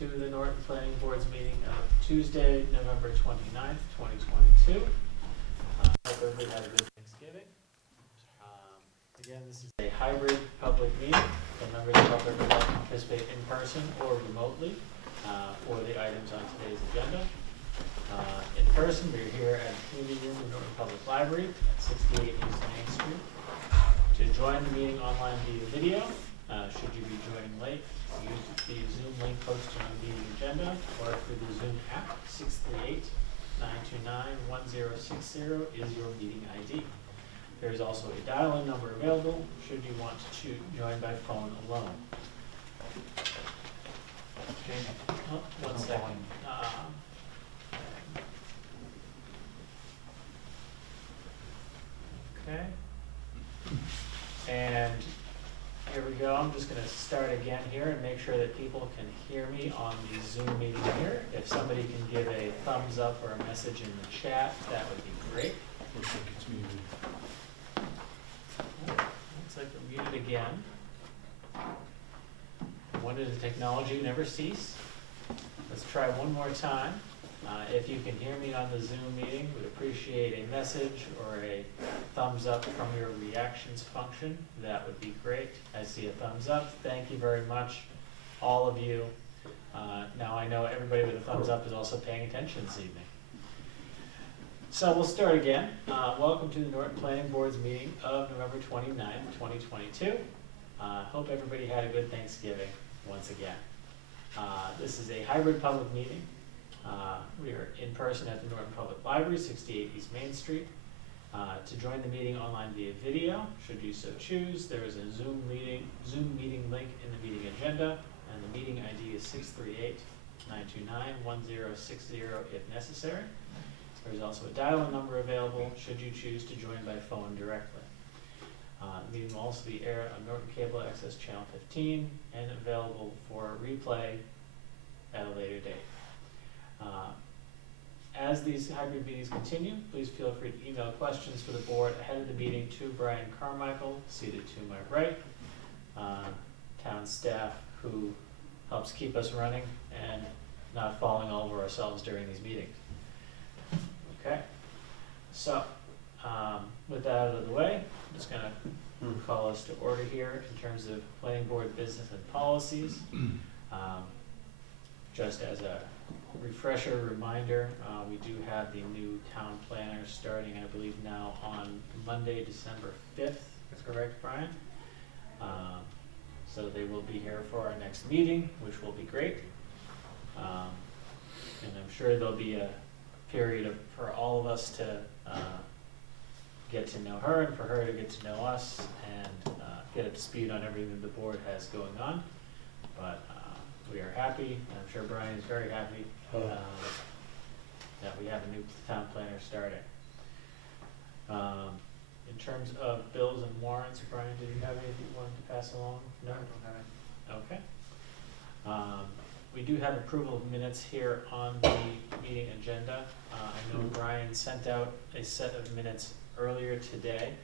to the Norton Planning Board's meeting of Tuesday, November 29th, 2022. Hope everybody had a good Thanksgiving. Again, this is a hybrid public meeting. The members of the public are welcome to participate in person or remotely for the items on today's agenda. In person, we're here at the Community Room of Norton Public Library at 68 East Main Street. To join the meeting online via video, should you be joining late, use the Zoom link posted on the meeting agenda or through the Zoom app. 638-929-1060 is your meeting ID. There is also a dial-in number available should you want to join by phone alone. Oh, one second. Okay. And here we go. I'm just going to start again here and make sure that people can hear me on the Zoom meeting here. If somebody can give a thumbs up or a message in the chat, that would be great. Looks like it's muted. Looks like we're muted again. Wonder the technology never cease. Let's try one more time. If you can hear me on the Zoom meeting, would appreciate a message or a thumbs up from your reactions function. That would be great. I see a thumbs up. Thank you very much, all of you. Now I know everybody with a thumbs up is also paying attention this evening. So we'll start again. Welcome to the Norton Planning Board's meeting of November 29th, 2022. Hope everybody had a good Thanksgiving once again. This is a hybrid public meeting. We are in person at the Norton Public Library, 68 East Main Street. To join the meeting online via video, should you so choose, there is a Zoom meeting link in the meeting agenda, and the meeting ID is 638-929-1060 if necessary. There is also a dial-in number available should you choose to join by phone directly. The meeting will also be aired on Norton Cable Access Channel 15 and available for replay at a later date. As these hybrid meetings continue, please feel free to email questions for the board ahead of the meeting to Brian Carmichael, seated to my right, town staff who helps keep us running and not falling all over ourselves during these meetings. Okay, so with that out of the way, I'm just going to call us to order here in terms of planning board business and policies. Just as a refresher reminder, we do have the new town planner starting, I believe, now on Monday, December 5th. That's correct, Brian? So they will be here for our next meeting, which will be great. And I'm sure there'll be a period for all of us to get to know her and for her to get to know us and get up to speed on everything the board has going on. But we are happy, and I'm sure Brian is very happy that we have a new town planner starting. In terms of bills and warrants, Brian, did you have anything you wanted to pass along? No? I don't have it. Okay. We do have approval of minutes here on the meeting agenda. I know Brian sent out a set of minutes earlier today.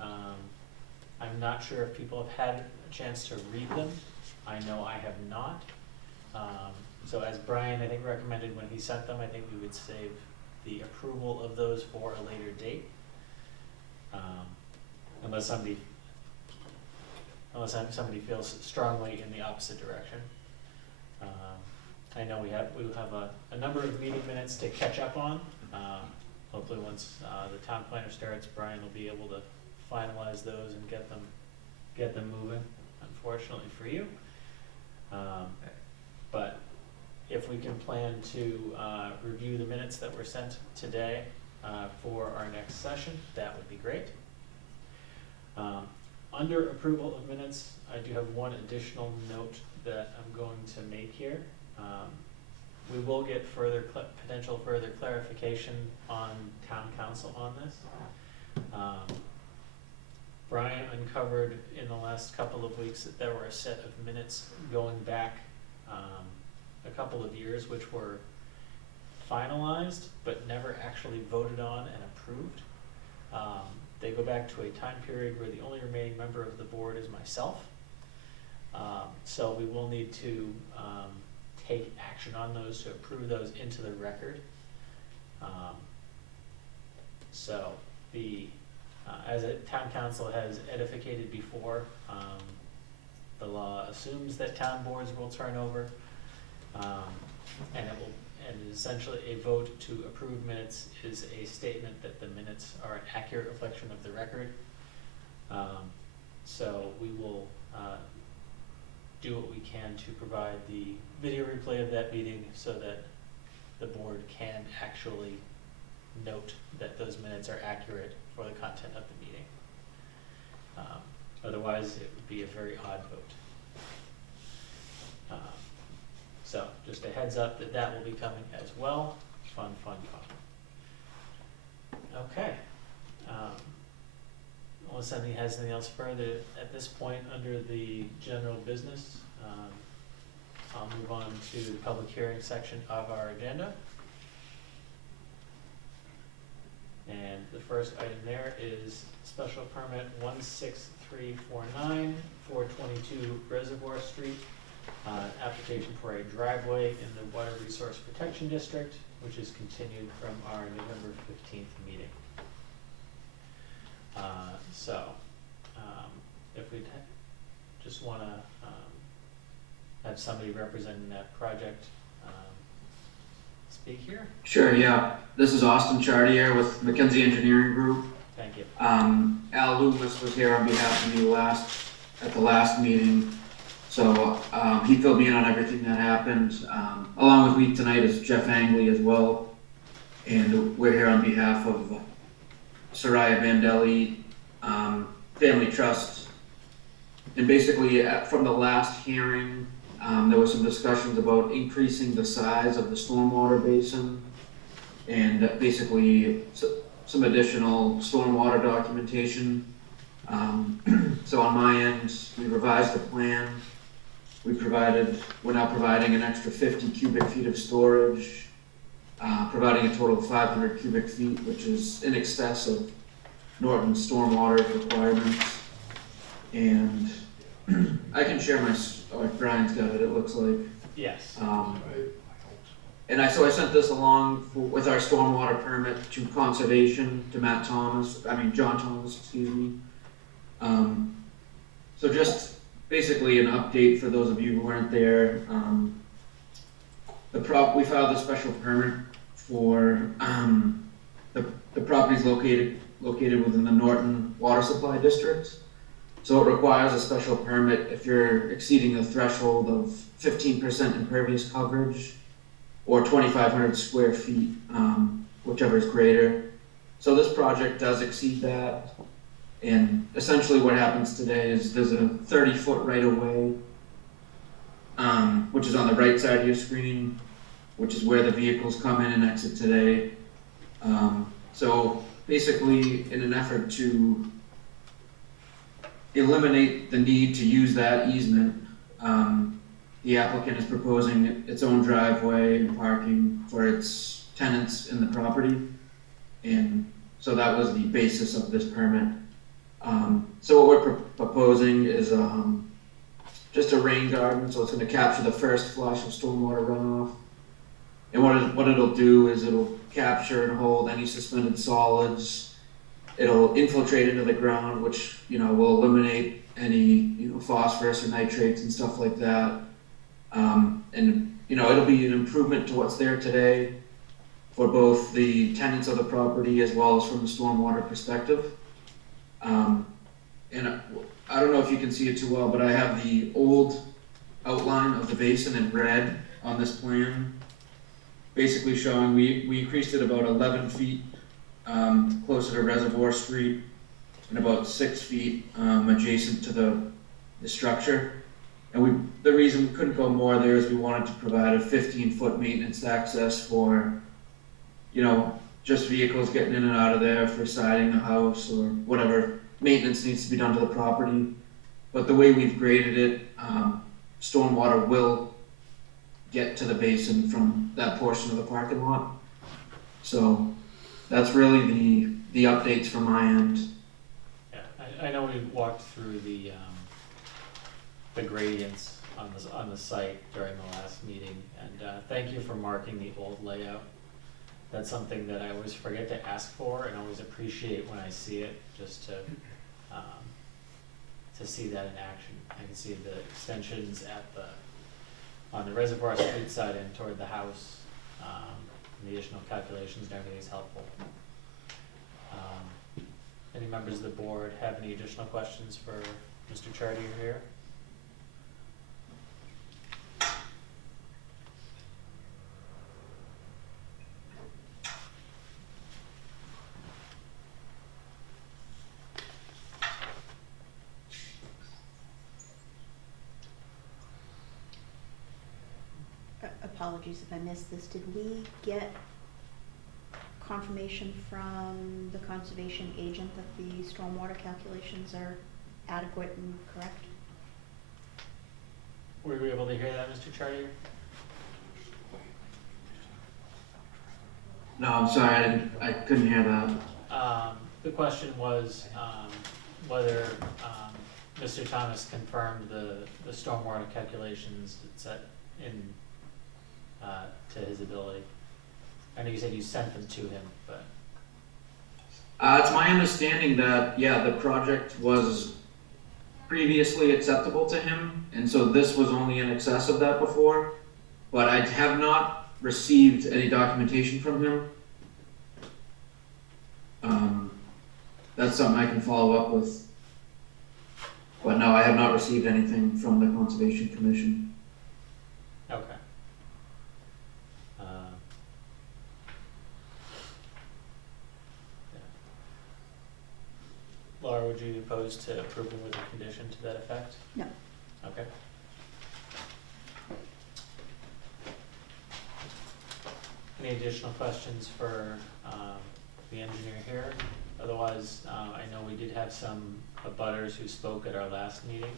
I'm not sure if people have had a chance to read them. I know I have not. So as Brian, I think, recommended when he sent them, I think we would save the approval of those for a later date. Unless somebody feels strongly in the opposite direction. I know we'll have a number of meeting minutes to catch up on. Hopefully once the town planner starts, Brian will be able to finalize those and get them moving, unfortunately for you. But if we can plan to review the minutes that were sent today for our next session, that would be great. Under approval of minutes, I do have one additional note that I'm going to make here. We will get potential further clarification on town council on this. Brian uncovered in the last couple of weeks that there were a set of minutes going back a couple of years which were finalized but never actually voted on and approved. They go back to a time period where the only remaining member of the board is myself. So we will need to take action on those, to approve those into the record. So as a town council has edificated before, the law assumes that town boards will turn over, and essentially a vote to approve minutes is a statement that the minutes are an accurate reflection of the record. So we will do what we can to provide the video replay of that meeting so that the board can actually note that those minutes are accurate for the content of the meeting. Otherwise, it would be a very odd vote. So just a heads up that that will be coming as well. Fun, fun, fun. Okay. Unless somebody has anything else further at this point under the general business, I'll move on to the public hearing section of our agenda. And the first item there is special permit 16349, 422 Reservoir Street, application for a driveway in the Water Resource Protection District, which is continued from our November 15th meeting. If we just want to have somebody representing that project speak here. Sure, yeah. This is Austin Chartier with McKenzie Engineering Group. Thank you. Al Loomis was here on behalf of me at the last meeting. So he filled me in on everything that happened. Along with me tonight is Jeff Angley as well. And we're here on behalf of Soraya Vandelli, Family Trust. And basically from the last hearing, there was some discussions about increasing the size of the stormwater basin and basically some additional stormwater documentation. So on my end, we revised the plan. We're now providing an extra 50 cubic feet of storage, providing a total of 500 cubic feet, which is in excess of Norton's stormwater requirements. And I can share Brian's got it, it looks like. Yes. And I sent this along with our stormwater permit to conservation, to John Thomas, excuse me. So just basically an update for those of you who weren't there. We filed a special permit for the properties located within the Norton Water Supply District. So it requires a special permit if you're exceeding the threshold of 15% impervious coverage or 2,500 square feet, whichever is greater. So this project does exceed that. And essentially what happens today is there's a 30-foot right-of-way, which is on the right side of your screen, which is where the vehicles come in and exit today. So basically, in an effort to eliminate the need to use that easement, the applicant is proposing its own driveway and parking for its tenants in the property. And so that was the basis of this permit. So what we're proposing is just a rain garden, so it's going to capture the first flush of stormwater runoff. And what it'll do is it'll capture and hold any suspended solids. It'll infiltrate into the ground, which will eliminate any phosphorus or nitrates and stuff like that. And it'll be an improvement to what's there today for both the tenants of the property as well as from the stormwater perspective. And I don't know if you can see it too well, but I have the old outline of the basin in red on this plan, basically showing we increased it about 11 feet closer to Reservoir Street and about 6 feet adjacent to the structure. And the reason we couldn't go more there is we wanted to provide a 15-foot maintenance access for, just vehicles getting in and out of there for siding the house or whatever maintenance needs to be done to the property. But the way we've graded it, stormwater will get to the basin from that portion of the parking lot. So that's really the updates from my end. Yeah, I know we walked through the gradients on the site during the last meeting, and thank you for marking the old layout. That's something that I always forget to ask for and always appreciate when I see it, just to see that in action. I can see the extensions on the Reservoir Street side and toward the house, and the additional calculations and everything is helpful. Any members of the board have any additional questions for Mr. Chartier here? Apologies if I missed this. Did we get confirmation from the conservation agent that the stormwater calculations are adequate and correct? Were you able to hear that, Mr. Chartier? No, I'm sorry, I couldn't hear that. The question was whether Mr. Thomas confirmed the stormwater calculations set in to his ability. I know you said you sent them to him, but It's my understanding that, yeah, the project was previously acceptable to him, and so this was only in excess of that before, but I have not received any documentation from him. That's something I can follow up with. But no, I have not received anything from the Conservation Commission. okay. Yeah. Laura, would you be opposed to approving with a condition to that effect? No. Okay. Any additional questions for the engineer here? Otherwise, I know we did have some abutters who spoke at our last meeting.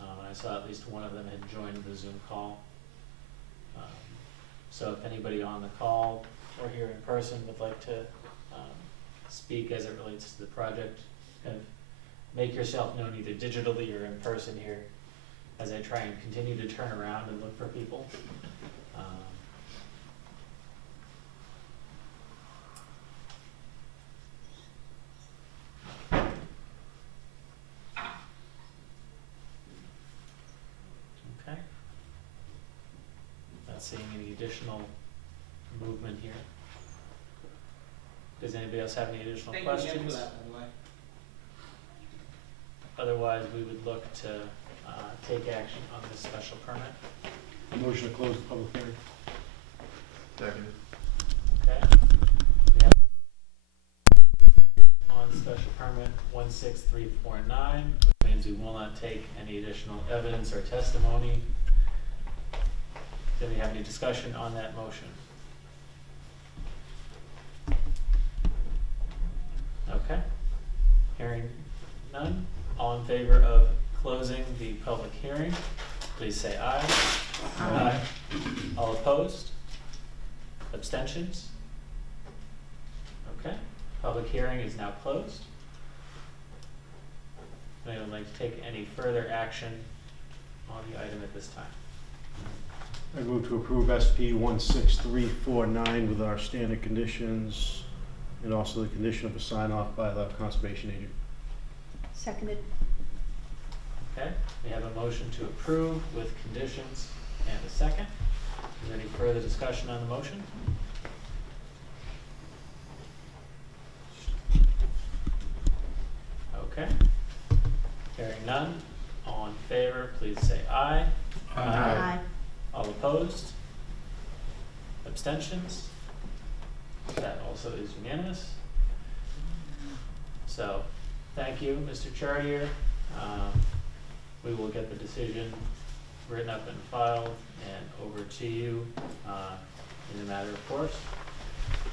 I saw at least one of them had joined the Zoom call. So if anybody on the call or here in person would like to speak as it relates to the project, kind of make yourself known either digitally or in person here as I try and continue to turn around and look for people. Okay. Not seeing any additional movement here. Does anybody else have any additional questions? Thank you again for that, by the way. Otherwise, we would look to take action on this special permit. Motion to close the public hearing. Seconded. Okay. We have on special permit 16349, which means we will not take any additional evidence or testimony. Do we have any discussion on that motion? Okay. Hearing none. All in favor of closing the public hearing, please say aye. Aye. All opposed? Abstentions? Okay. Public hearing is now closed. Anyone like to take any further action on the item at this time? I move to approve SP 16349 with our standard conditions and also the condition of a sign off by the conservation agent. Seconded. Okay, we have a motion to approve with conditions and a second. Is there any further discussion on the motion? Okay. Hearing none, all in favor, please say aye. Aye. All opposed? Abstentions? That also is unanimous. So, thank you, Mr. Chartier. We will get the decision written up and filed and over to you in a matter of course.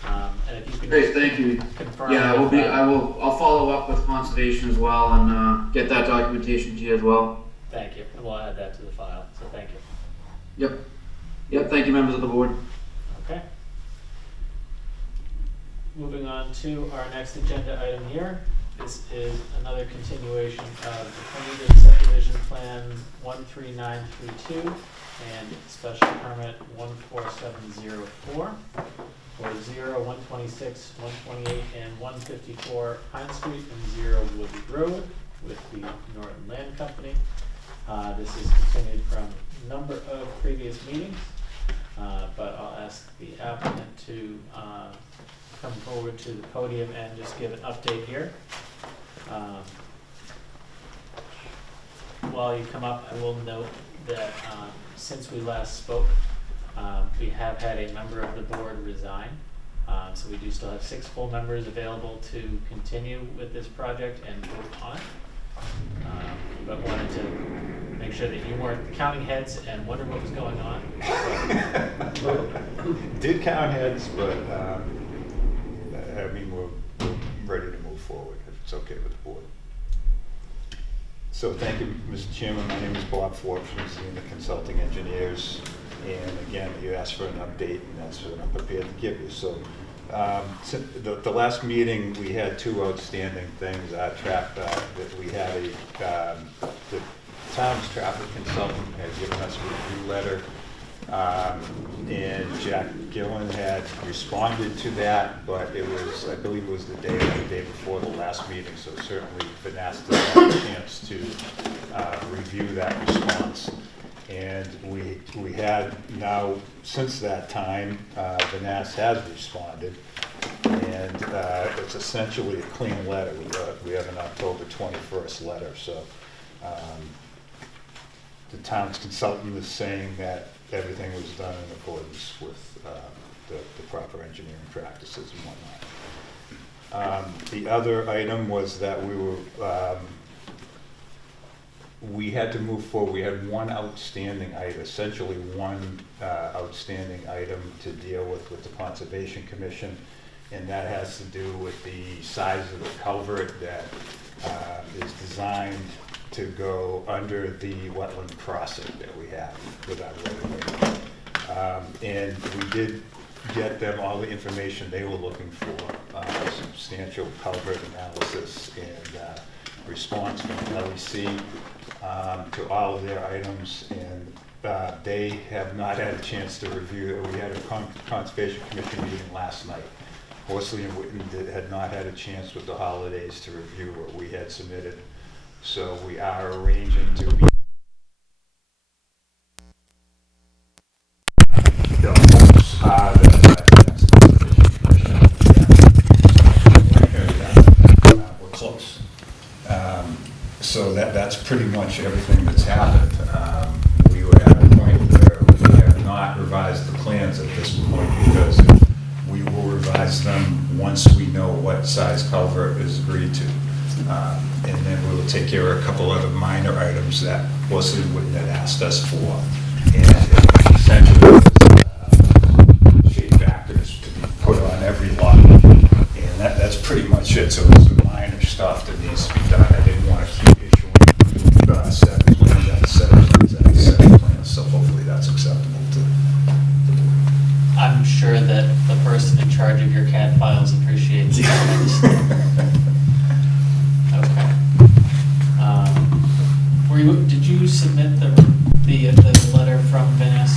And if you can Great, thank you. confirm. Yeah, with, I'll follow up with Conservation as well and get that documentation to you as well. Thank you, and we'll add that to the file, so thank you. Yep, thank you, members of the board. Okay. Moving on to our next agenda item here, This is another continuation of definitive subdivision plan 13932 and special permit 14704 for 0, 126, 128, and 154 Pine Street and 0 Woody Road with the Norton Land Company. This is continued from a number of previous meetings, but I'll ask the applicant to come forward to the podium and just give an update here. While you come up, I will note that since we last spoke, we have had a member of the board resign. So we do still have 6 full members available to continue with this project and vote on it. But wanted to make sure that you weren't counting heads and wondering what was going on. Did count heads, but I mean, we're ready to move forward if it's okay with the board. So thank you, Mr. Chairman. My name is Bob Forbes from Senior Consulting Engineers. And again, you asked for an update, and that's what I'm prepared to give you. So since the last meeting, we had 2 outstanding things. That we had the town's traffic consultant had given us a review letter, and Jack Gillen had responded to that, but it was, I believe it was the day before the last meeting, so certainly Vanessa didn't have a chance to review that response. And we had now, since that time, Vanessa has responded, and it's essentially a clean letter. We have an October 21st letter, so the town's consultant is saying that everything was done in accordance with the proper engineering practices and whatnot. The other item was that we had to move forward. We had one outstanding item, essentially one outstanding item to deal with the Conservation Commission, and that has to do with the size of the culvert that is designed to go under the wetland crossing that we have with our right-of-way. And we did get them all the information they were looking for, substantial culvert analysis and response from LEC to all of their items, and they have not had a chance to review it. We had a Conservation Commission meeting last night. Horsley and Witten had not had a chance with the holidays to review what we had submitted. So we are arranging to be we're close. So that's pretty much everything that's happened. We were at a point where we have not revised the plans at this point because we will revise them once we know what size culvert is agreed to. And then we will take care of a couple other minor items that Horsley Witten had asked us for. And essentially, shade factors to be put on every lot. And that's pretty much it. So it's the minor stuff that needs to be done. I didn't want to keep issuing set of plans after set of plans after set of plans. So hopefully that's acceptable to the board. I'm sure that the person in charge of your CAD files appreciates that. Okay. Did you submit the letter from Venice?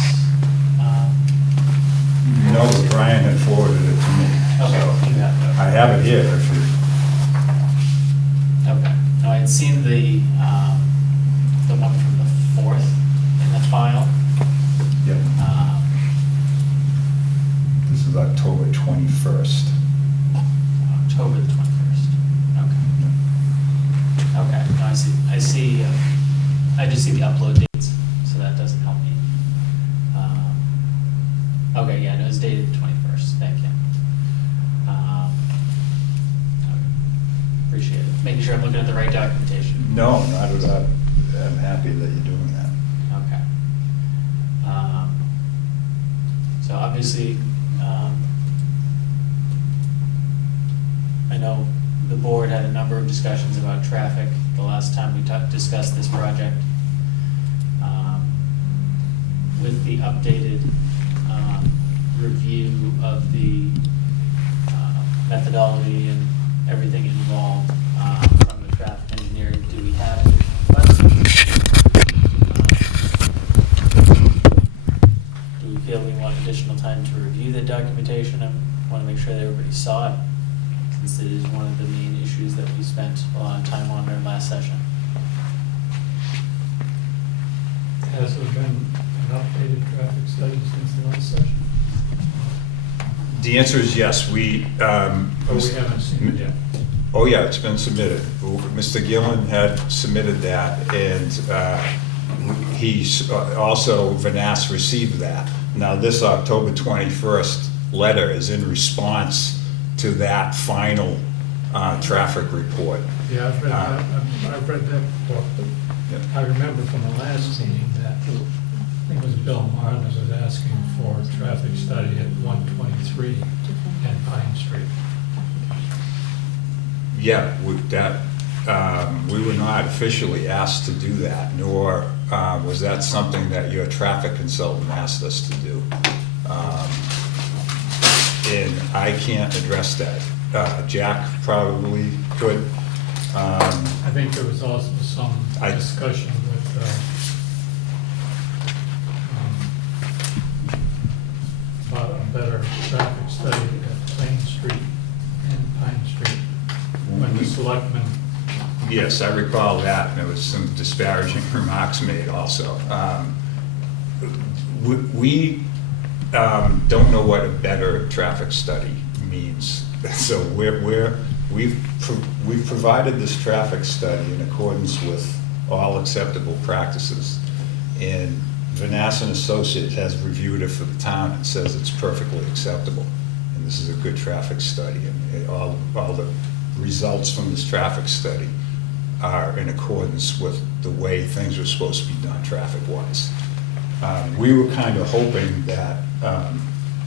No, Brian had forwarded it to me. Okay, So you have it. I have it here if you. Okay. No, I had seen the one from the 4th in the file. Yep. This is October 21st. October the 21st. Okay. Okay. No, I see. I just see the upload dates, so that doesn't help me. Okay. Yeah. No, it's dated the 21st. Thank you. Okay. Appreciate it. Making sure I'm looking at the right documentation. No, not at all. I'm happy that you're doing that. Okay. So obviously, I know the board had a number of discussions about traffic the last time we discussed this project. With the updated review of the methodology and everything involved, from the traffic engineering. Do we have any questions? Do we feel we want additional time to review the documentation? I want to make sure that everybody saw it, since it is one of the main issues that we spent a lot of time on in our last session. Has there been an updated traffic study since the last session? The answer is yes. We, But we haven't seen it yet. oh yeah, it's been submitted. Mr. Gillen had submitted that, and also Vanass received that. Now, this October 21st letter is in response to that final traffic report. Yeah, I've read that, I've read that book, but Yeah. I remember from the last meeting that, I think it was Bill Martin was asking for a traffic study at 123 and Pine Street. Yeah, we were not officially asked to do that, nor was that something that your traffic consultant asked us to do. And I can't address that. Jack probably could. I think there was also some I- discussion with, about a better traffic study at Plain Street and Pine Street, when the selectmen. Yes, I recall that, and there was some disparaging remarks made also. We don't know what a better traffic study means. So we've provided this traffic study in accordance with all acceptable practices. And Vanass and Associates has reviewed it for the town and says it's perfectly acceptable. And this is a good traffic study, and all the results from this traffic study are in accordance with the way things are supposed to be done traffic-wise. We were kind of hoping that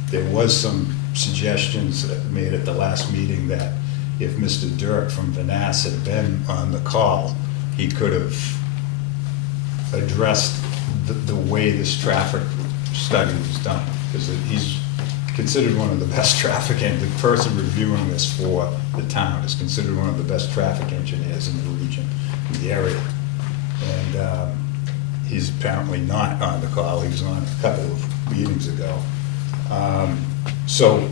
there was some suggestions made at the last meeting that if Mr. Dirk from Vanass had been on the call, he could have addressed the way this traffic study was done, because he's considered one of the best traffic, and the person reviewing this for the town is considered one of the best traffic engineers in the region, in the area. And he's apparently not on the call. He was on a couple of meetings ago. So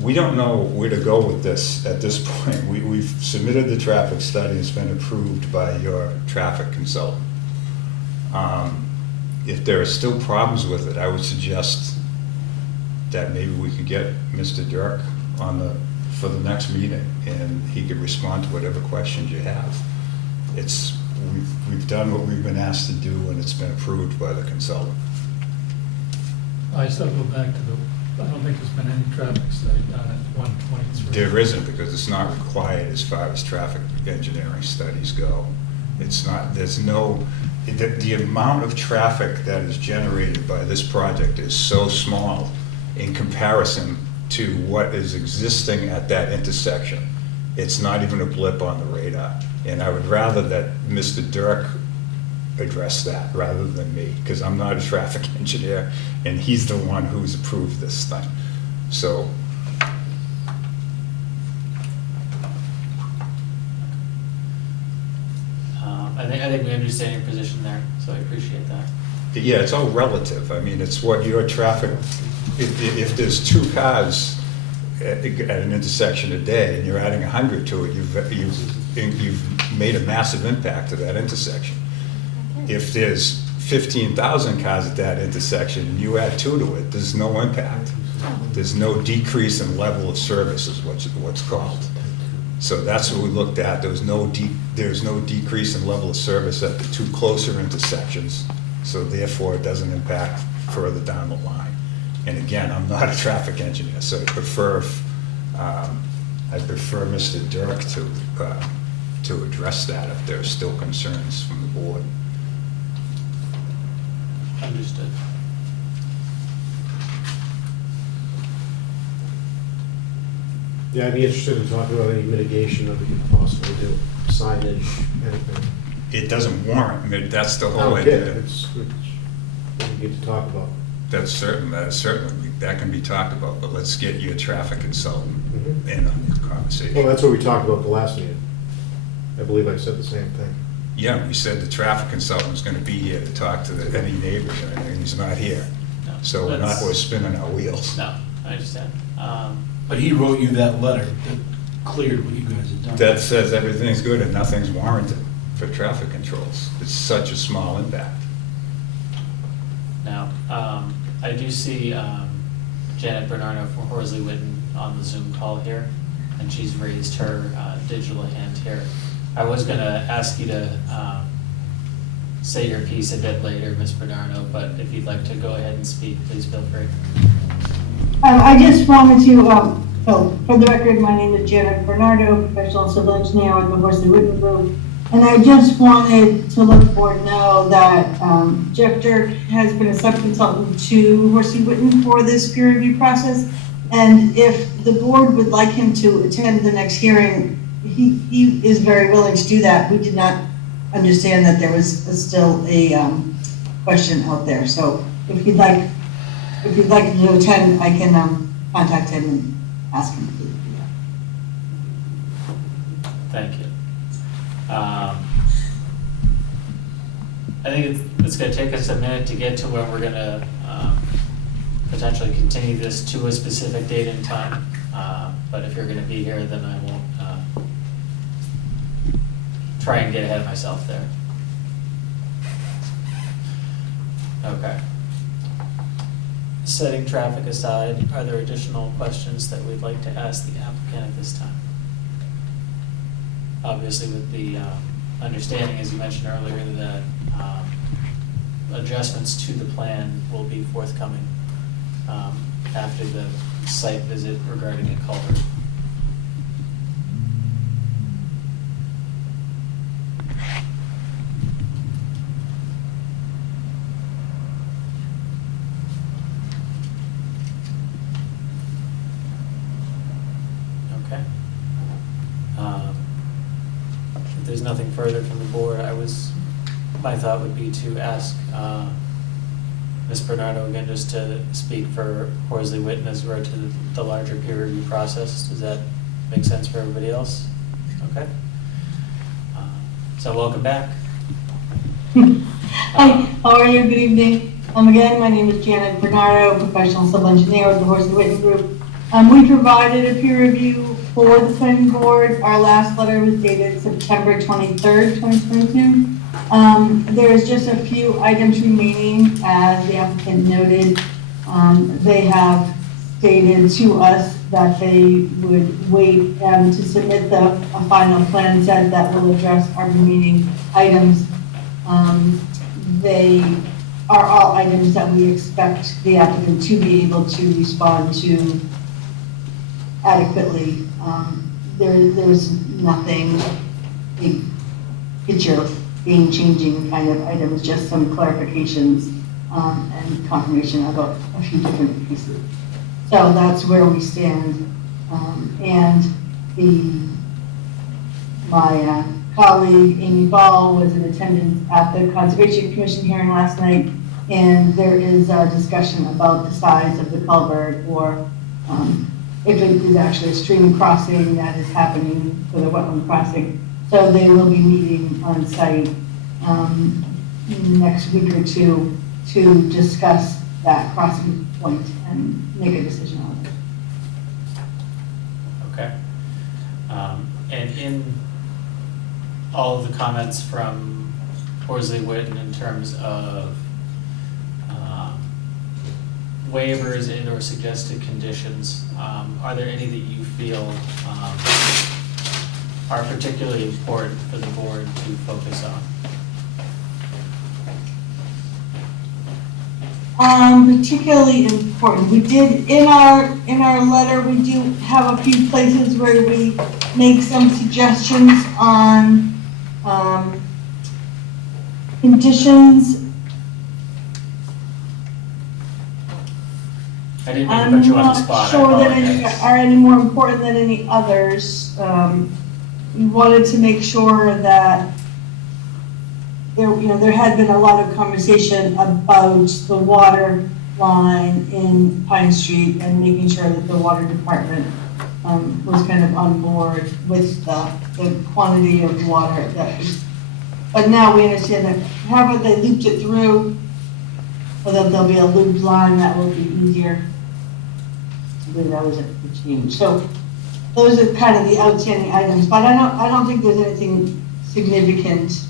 we don't know where to go with this at this point. We've submitted the traffic study. It's been approved by your traffic consultant. If there are still problems with it, I would suggest that maybe we could get Mr. Dirk for the next meeting, and he could respond to whatever questions you have. We've done what we've been asked to do, and it's been approved by the consultant. I still go back to I don't think there's been any traffic study done at 123. There isn't, because it's not required as far as traffic engineering studies go. It's not, the amount of traffic that is generated by this project is so small in comparison to what is existing at that intersection. It's not even a blip on the radar. And I would rather that Mr. Dirk address that rather than me, because I'm not a traffic engineer, and he's the one who's approved this thing. So I think we understand your position there, so I appreciate that. yeah, it's all relative. I mean, it's what your traffic, if there's 2 cars at an intersection a day and you're adding 100 to it, you've made a massive impact to that intersection. If there's 15,000 cars at that intersection and you add 2 to it, there's no impact. There's no decrease in level of service is what's called. So that's what we looked at. There's no decrease in level of service at the 2 closer intersections. So therefore, it doesn't impact further down the line. And again, I'm not a traffic engineer, so I prefer Mr. Dirk to address that if there are still concerns from the board. Understood. Yeah, I'd be interested in talking about any mitigation that we could possibly do, signage, anything. It doesn't warrant, that's the I whole don't get idea. it, it's what we get to talk about. that's certain, that can be talked about, but let's get your traffic consultant Mhm. in on the Well, conversation. that's what we talked about the last meeting. I believe I said the same thing. Yeah, we said the traffic consultant was gonna be here to talk to any neighbors, and he's not here. No, So we're spinning our wheels. No, I understand. But he wrote you that letter that cleared what you guys had done. That says everything's good and nothing's warranted for traffic controls. It's such a small impact. Now, I do see Janet Bernardo from Horsley Witten on the Zoom call here, and she's raised her digital hand here. I was gonna ask you to say your piece a bit later, Ms. Bernardo, but if you'd like to go ahead and speak, please feel free. I just wanted to, for the record, my name is Janet Bernardo, professional civil engineer with the Horsley Witten Group. And I just wanted to let the board know that Jeff Dirk has been a sub-consultant to Horsley Witten for this peer review process. And if the board would like him to attend the next hearing, he is very willing to do that. We did not understand that there was still a question out there. So if you'd like him to attend, I can contact him and ask him to do that. Thank you. I think it's gonna take us a minute to get to where we're gonna potentially continue this to a specific date and time. But if you're gonna be here, then I won't try and get ahead of myself there. Okay. Setting traffic aside, are there additional questions that we'd like to ask the applicant at this time? Obviously with the understanding, as you mentioned earlier, that adjustments to the plan will be forthcoming after the site visit regarding a culvert. Okay. If there's nothing further from the board, my thought would be to ask Ms. Bernardo again just to speak for Horsley Witten as we're to the larger peer review process. Does that make sense for everybody else? Okay. So welcome back. Hi, how are you? Good evening. Again, my name is Janet Bernardo, professional civil engineer with the Horsley Witten Group. We provided a peer review for the planning board. Our last letter was dated September 23rd, 2022. There is just a few items remaining, as the applicant noted. They have stated to us that they would wait to submit a final plan set that will address our remaining items. They are all items that we expect the applicant to be able to respond to adequately. There's nothing big picture game-changing kind of items, just some clarifications and confirmation about a few different pieces. So that's where we stand. And my colleague Amy Ball was in attendance at the Conservation Commission hearing last night, and there is a discussion about the size of the culvert, or if it is actually a stream crossing that is happening for the wetland crossing. So they will be meeting on site next week or two to discuss that crossing point and make a decision on it. Okay. And in all of the comments from Horsley Witten in terms of waivers and or suggested conditions, are there any that you feel are particularly important for the board to focus on? Particularly important. We did, in our letter, we do have a few places where we make some suggestions on conditions. I didn't mean to put you on the spot. I'm not sure that any apologize. are any more important than any others. We wanted to make sure that there had been a lot of conversation about the water line in Pine Street and making sure that the water department was kind of on board with the quantity of water that was. But now we understand that however they looped it through, or that there'll be a loop line that will be easier. I believe that was a change. So those are kind of the outstanding items, but I don't think there's anything significant.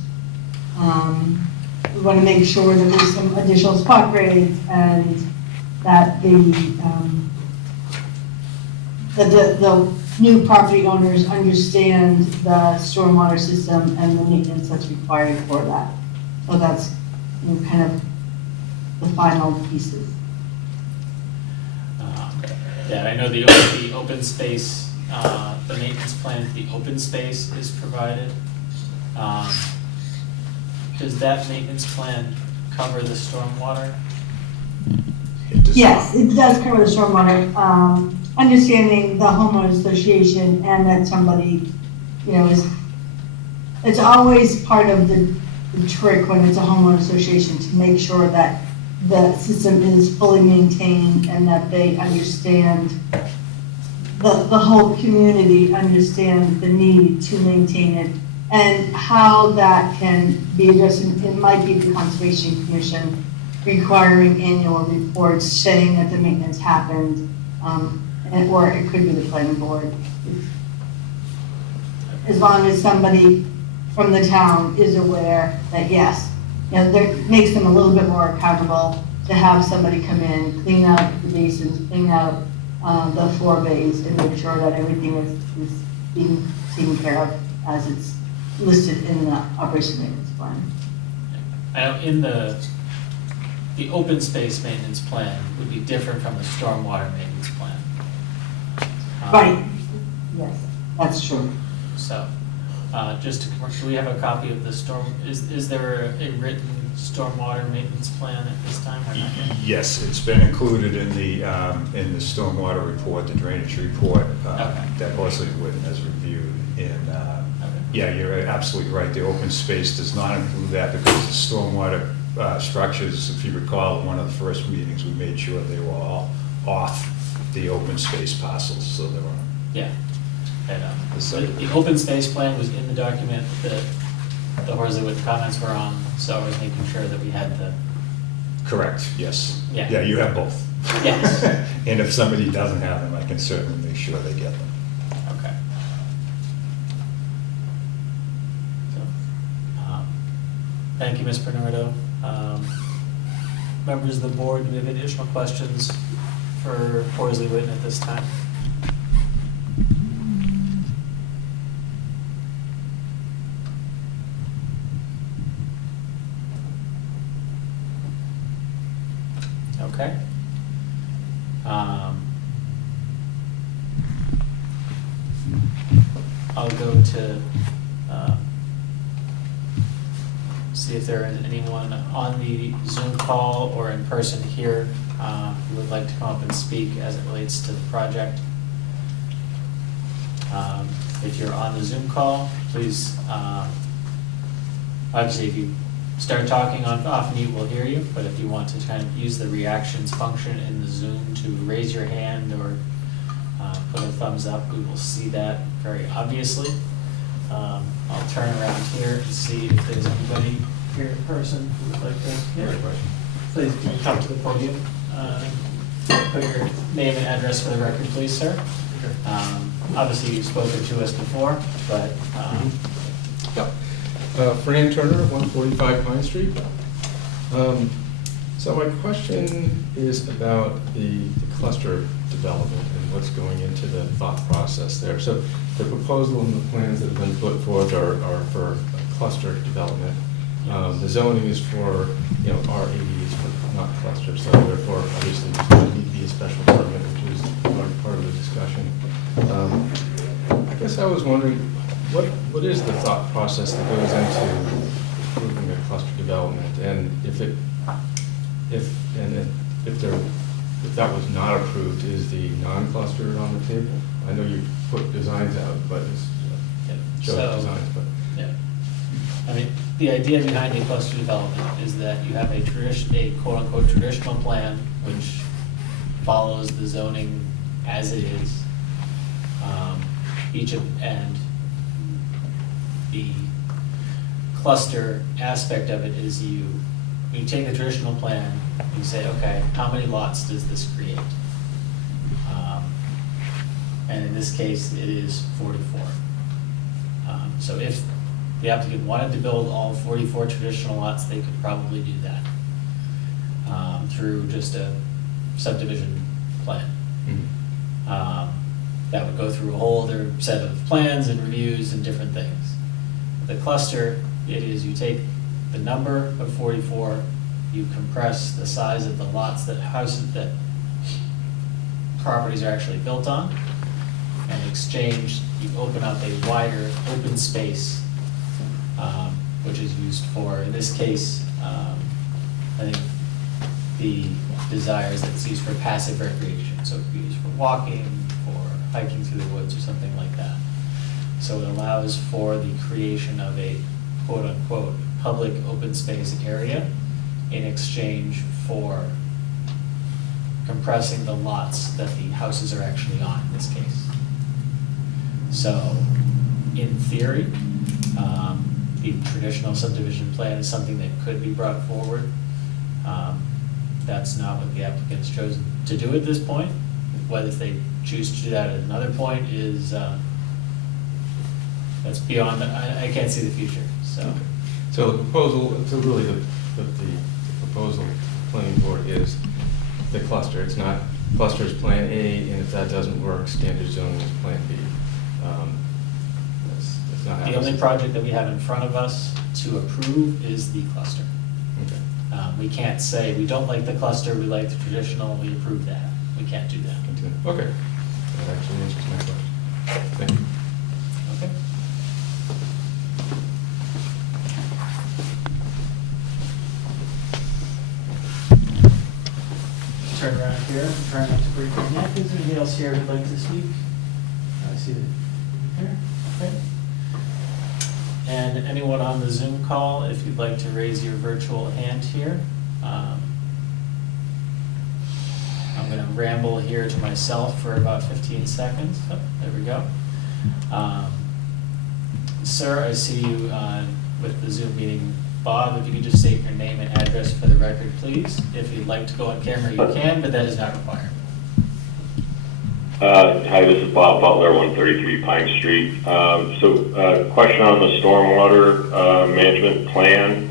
We want to make sure that there's some additional spot grades and that the new property owners understand the stormwater system and the maintenance that's required for that. So that's, you know, kind of the final pieces. Yeah, I know the open space, the maintenance plan for the open space is provided. Does that maintenance plan cover the stormwater? It does Yes, not. it does cover the stormwater, understanding the homeowners association and that somebody, you know, it's always part of the trick when it's a homeowner association to make sure that the system is fully maintained and that they understand, the whole community understands the need to maintain it and how that can be addressed. It might be the Conservation Commission requiring annual reports saying that the maintenance happened, or it could be the planning board. As long as somebody from the town is aware that yes, you know, that makes them a little bit more accountable to have somebody come in, clean out the basins, clean out the floor bays, and make sure that everything is being taken care of as it's listed in the operation maintenance plan. I know in the open space maintenance plan would be different from the stormwater maintenance plan. Right, yes, that's true. So, just to, do we have a copy of the is there a written stormwater maintenance plan at this time or not yet? Yes, it's been included in the stormwater report, the drainage report, Okay. that Leslie Whitten has reviewed. And, Okay. yeah, you're absolutely right. The open space does not include that because the stormwater structures, if you recall, in one of the first meetings, we made sure they were all off the open space parcels, so they were. Yeah. And, So- the open space plan was in the document that the Horsley Woods comments were on, so I was making sure that we had the, Correct, yes. Yeah. Yeah, you have both. yes, And if somebody doesn't have them, I can certainly make sure they get them. okay. So, thank you, Ms. Bernardo. Members of the board, do we have additional questions for Horsley Witten at this time? Okay. I'll go to, see if there is anyone on the Zoom call or in person here, who would like to come up and speak as it relates to the project. If you're on the Zoom call, please, obviously if you start talking off mute, we'll hear you, but if you want to kind of use the reactions function in the Zoom to raise your hand or put a thumbs up, we will see that very obviously. I'll turn around here and see if there's anybody here in person who would like to hear. Please come to the podium. Put your name and address for the record, please, sir. Obviously, you've spoken to us before, but Fran Turner, 145 Pine Street. So my question is about the cluster development and what's going into the thought process there. So the proposal and the plans that have been put forth are for a cluster development. The zoning is for, you know, R80s, but not cluster, so therefore obviously there's going to need to be a special permit, which is part of the discussion. I guess I was wondering, what is the thought process that goes into approving a cluster development? And if that was not approved, is the non-cluster on the table? I know you put designs out, but it's shows so, designs, but yeah. I mean, the idea behind a cluster development is that you have a quote-unquote traditional plan, which follows the zoning as it is. And the cluster aspect of it is you take the traditional plan, you say, okay, how many lots does this create? And in this case, it is 44. So if the applicant wanted to build all 44 traditional lots, they could probably do that through just a subdivision plan. That would go through a whole other set of plans and reviews and different things. The cluster, it is you take the number of 44, you compress the size of the lots that properties are actually built on, and in exchange, you open up a wider open space, which is used for, in this case, I think the desire is that it's used for passive recreation, so it could be used for walking, for hiking through the woods or something like that. So it allows for the creation of a quote-unquote public open space area in exchange for compressing the lots that the houses are actually on in this case. So, in theory, the traditional subdivision plan is something that could be brought forward. That's not what the applicant has chosen to do at this point. Whether they choose to do that at another point is, that's beyond, I can't see the future, so. So the proposal, so really the proposal planning board is the cluster. It's not, cluster is plan A, and if that doesn't work, standard zoning is plan B. That's not how The this only is. project that we have in front of us to approve is the cluster. Okay. We can't say, we don't like the cluster, we like the traditional, we approve that. We can't do that. Continue. Okay. That actually answers my question. Thank you. Okay. Turn around here, try not to break your neck. Is there anybody else here who'd like to speak? I see that here, okay. And anyone on the Zoom call, if you'd like to raise your virtual hand here. I'm gonna ramble here to myself for about 15 seconds. Oh, there we go. Sir, I see you with the Zoom meeting. Bob, if you could just state your name and address for the record, please. If you'd like to go on camera, you can, but that is not required. Hi, this is Bob Butler, 133 Pine Street. Question on the stormwater management plan.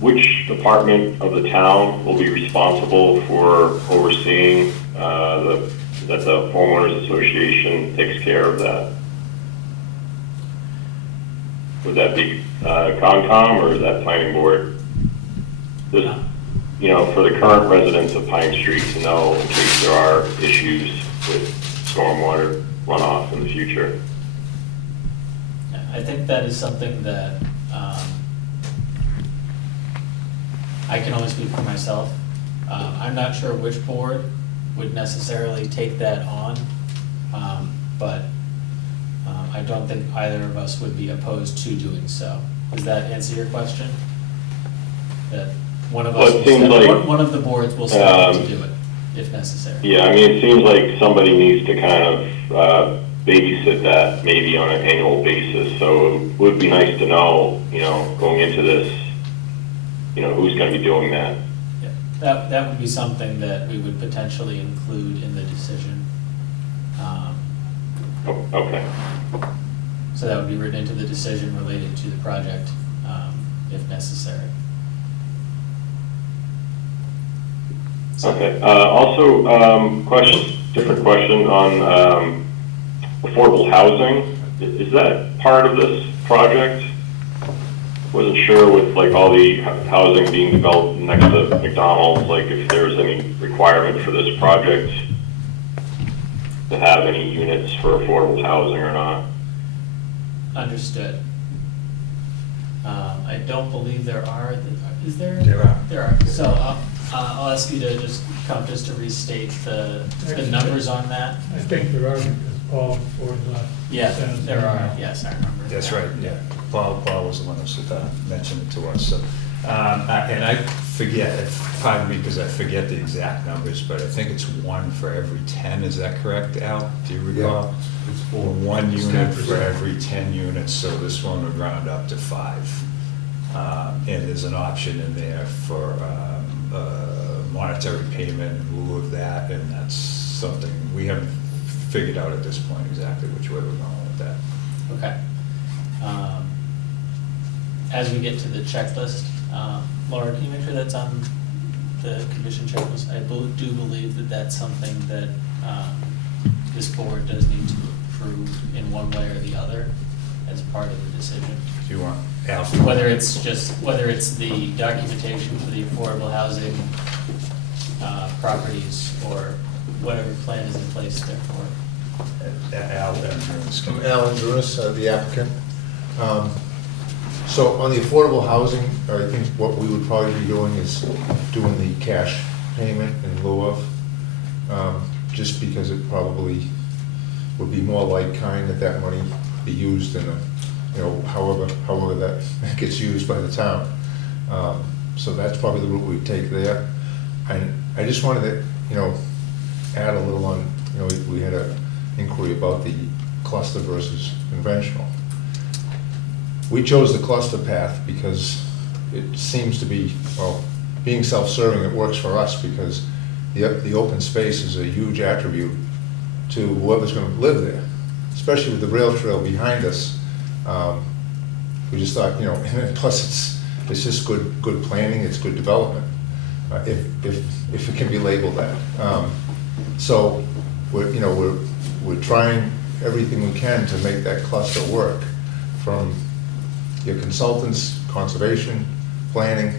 Which department of the town will be responsible for overseeing that the homeowners association takes care of that? Would that be Concom or is that planning board? Just, for the current residents of Pine Street to know in case there are issues with stormwater runoff in the future. I think that is something that I can only speak for myself. I'm not sure which board would necessarily take that on, but I don't think either of us would be opposed to doing so. Does that answer your question? That one of us, one of the boards will step up to do it if necessary. Yeah, I mean, it seems like somebody needs to kind of babysit that maybe on an annual basis. So it would be nice to know, going into this, who's going to be doing that. Yeah, that would be something that we would potentially include in the decision. Okay. So that would be written into the decision related to the project, if necessary. Okay. Also, different question on affordable housing. Is that part of this project? Wasn't sure with all the housing being developed next to McDonald's, if there was any requirement for this project to have any units for affordable housing or not. Understood. I don't believe there are. Is there? There are. There are. So I'll ask you to just to restate the numbers on that. I think there are, because Paul Ford left. Yeah, Sounds there are. right. Yes, I remember. That's right, yeah. Paul was the one who mentioned it to us, so. And I forget, pardon me, because I forget the exact numbers, but I think it's 1 for every 10, is that correct, Al? Do you recall? It's Or 1 unit for 10%. every 10 units, so this one would round up to 5. And there's an option in there for monetary payment in lieu of that, and that's something we haven't figured out at this point exactly which way we're going with that. Okay. As we get to the checklist, Laura, can you make sure that's on the condition checklist? I do believe that that's something that this board does need to approve in one way or the other as part of the decision. Do you want Al? Whether it's the documentation for the affordable housing properties or whatever plan is in place there for it. Al Andrews. I'm Alan Drunas, the applicant. So on the affordable housing, I think what we would probably be doing is doing the cash payment in lieu of, just because it probably would be more like kind that money be used in however that gets used by the town. So that's probably the route we'd take there. And I just wanted to, add a little on, we had an inquiry about the cluster versus conventional. We chose the cluster path because it seems to be, being self-serving, it works for us because the open space is a huge attribute to whoever's gonna live there, especially with the rail trail behind us. We just thought, plus it's just good planning, it's good development, if it can be labeled that. So we're trying everything we can to make that cluster work, from your consultants, conservation, planning.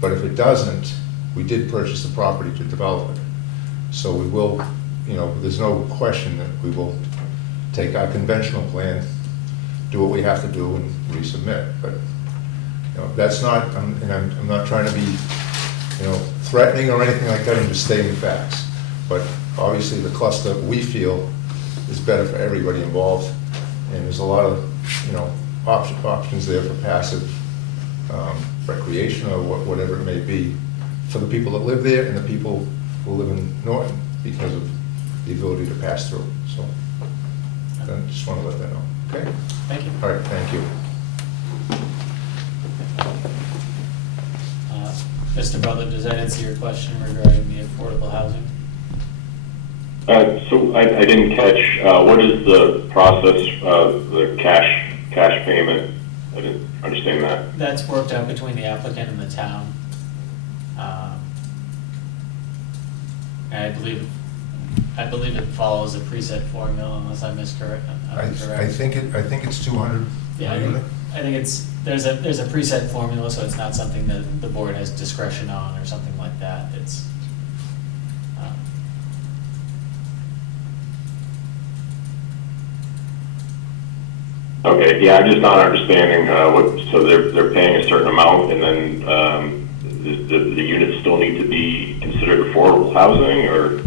But if it doesn't, we did purchase the property to develop it. So we will, there's no question that we will take our conventional plan, do what we have to do, and resubmit. But that's not, I'm not trying to be threatening or anything like that, I'm just stating facts. But obviously the cluster, we feel, is better for everybody involved, and there's a lot of options there for passive recreation or whatever it may be for the people that live there and the people who live in Norton because of the ability to pass through. So I just want to let that know. Okay? Thank you. All right, thank you. Mr. Butler, does that answer your question regarding the affordable housing? So I didn't catch, what is the process of the cash payment? I didn't understand that. That's worked out between the applicant and the town. And I believe it follows a preset formula, unless I miscorrect. I think it's 200. Yeah, I think there's a preset formula, so it's not something that the board has discretion on or something like that. It's Okay, yeah, I'm just not understanding so they're paying a certain amount, and then the units still need to be considered affordable housing, or?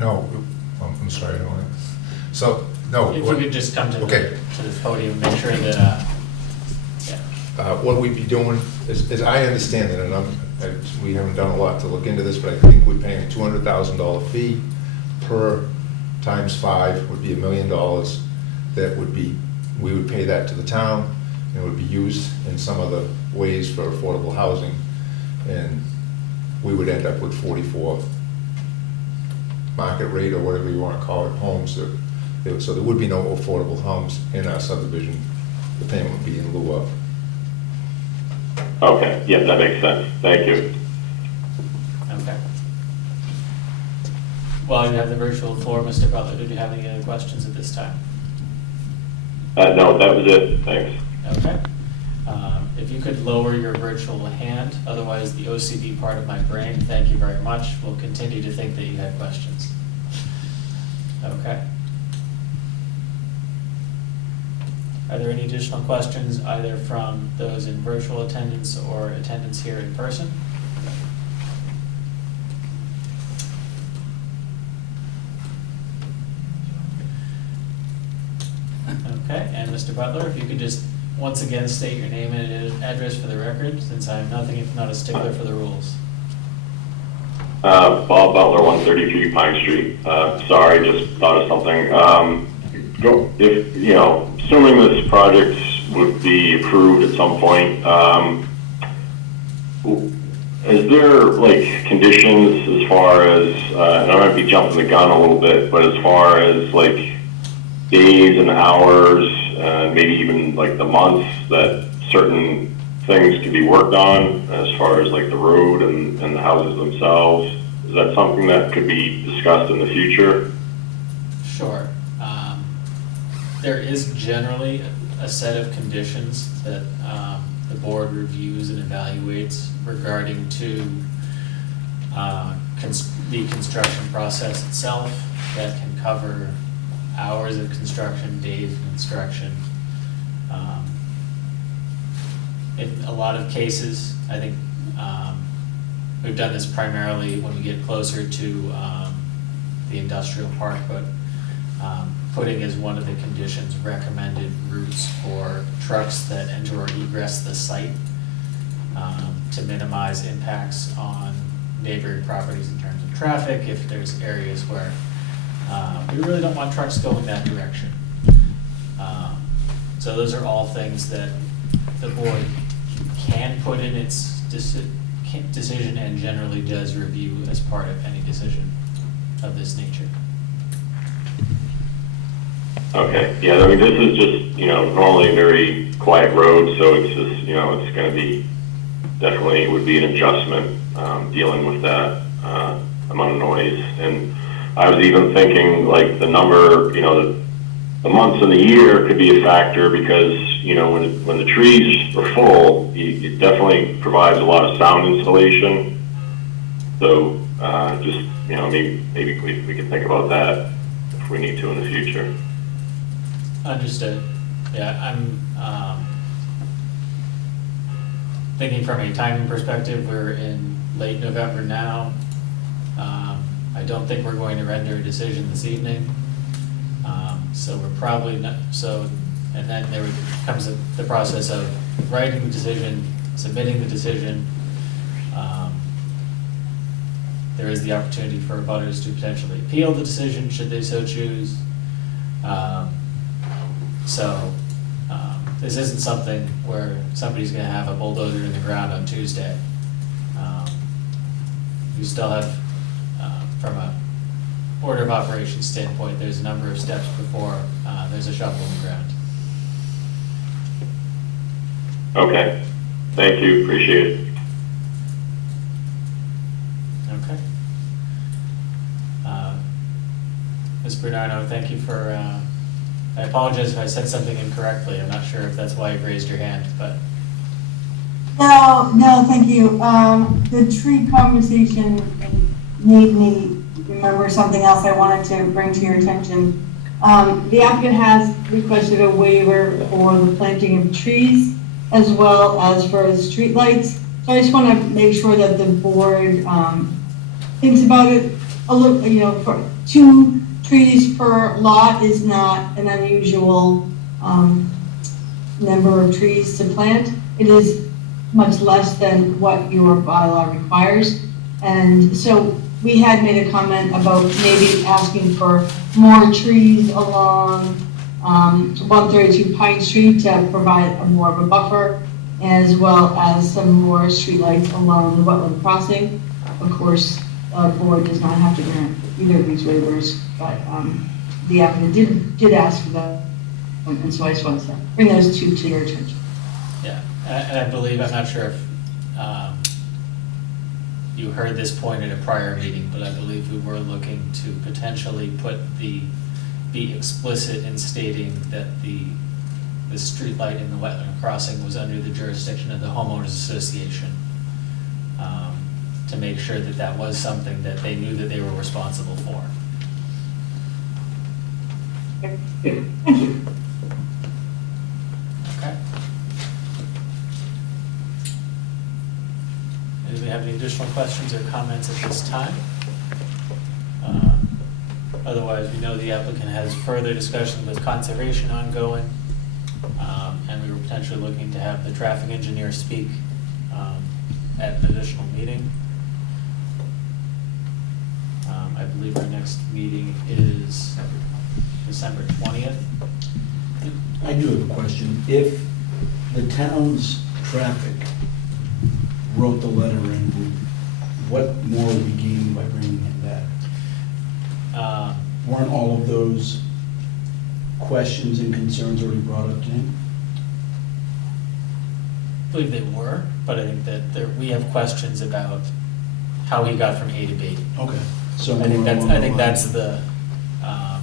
No, I'm sorry, I don't want to. So, no. If you could just come to the podium, make sure that, what we'd be doing is I understand it, and we haven't done a lot to look into this, but I think we're paying a $200,000 fee per times 5 would be $1 million. That would be, we would pay that to the town, and it would be used in some other ways for affordable housing, and we would end up with 44 market rate or whatever you want to call it, homes. So there would be no affordable homes in our subdivision. The payment would be in lieu of. Okay, yeah, that makes sense. Thank you. okay. While you have the virtual floor, Mr. Butler, did you have any other questions at this time? No, that was it. Thanks. Okay. If you could lower your virtual hand, otherwise the OCD part of my brain, thank you very much, will continue to think that you had questions. Okay. Are there any additional questions either from those in virtual attendance or attendance here in person? Okay, and And Mr. Butler, if you could just once again state your name and address for the record, since I'm nothing if not a stickler for the rules. Bob Butler, 133 Pine Street. Sorry, just thought of something. If, you know, assuming this project would be approved at some point, is there like conditions as far as, and I might be jumping the gun a little bit, but as far as like days and hours, and maybe even like the months that certain things can be worked on as far as like the road and the houses themselves? Is that something that could be discussed in the future? Sure. There is generally a set of conditions that the board reviews and evaluates regarding to the construction process itself that can cover hours of construction, days of construction. In a lot of cases, I think we've done this primarily when we get closer to the industrial park, but putting as one of the conditions recommended routes for trucks that enter or egress the site to minimize impacts on neighboring properties in terms of traffic, if there's areas where we really don't want trucks going that direction. So those are all things that the board can put in its decision and generally does review as part of any decision of this nature. Okay, yeah, I mean, this is just, you know, normally a very quiet road, so it's just, you know, it's gonna be, definitely would be an adjustment, dealing with that, amount of noise. And I was even thinking, like, the number, you know, the months in the year could be a factor because, you know, when the trees are full, it definitely provides a lot of sound insulation. So, just, you know, maybe we can think about that if we need to in the future. Understood. Yeah, I'm thinking from a timing perspective, we're in late November now. I don't think we're going to render a decision this evening. So we're probably not, and then there comes the process of writing the decision, submitting the decision. There is the opportunity for abutters to potentially appeal the decision should they so choose. This isn't something where somebody's gonna have a bulldozer in the ground on Tuesday. You still have, from a order of operations standpoint, there's a number of steps before there's a shovel in the ground. Okay, thank you, appreciate it. Okay. Ms. Bernardo, thank you for, I apologize if I said something incorrectly. I'm not sure if that's why you've raised your hand, but. No, thank you. The tree conversation made me remember something else I wanted to bring to your attention. The applicant has requested a waiver for the planting of trees as well as for the streetlights. So I just want to make sure that the board thinks about it a little, you know, for 2 trees per lot is not an unusual number of trees to plant. It is much less than what your bylaw requires. And so we had made a comment about maybe asking for more trees along 132 Pine Street to provide more of a buffer, as well as some more streetlights along the wetland crossing. Of course, the board does not have to grant either of these waivers, but the applicant did ask for that, and so I just wanted to bring those 2 to your attention. Yeah, and I believe, I'm not sure if you heard this point at a prior meeting, but I believe we were looking to potentially be explicit in stating that the streetlight in the wetland crossing was under the jurisdiction of the homeowners association, to make sure that that was something that they knew that they were responsible for. Thank you. Okay. Do we have any additional questions or comments at this time? Otherwise, we know the applicant has further discussion with conservation ongoing. and we were potentially looking to have the traffic engineer speak at an additional meeting. I believe our next meeting is December 20th. I do have a question. If the town's traffic wrote the letter in, what more would we gain by bringing it back? Weren't all of those questions and concerns already brought up to him? I believe they were, but I think that we have questions about how he got from A to B. Okay. So I think more that's, along I the think line- that's the, I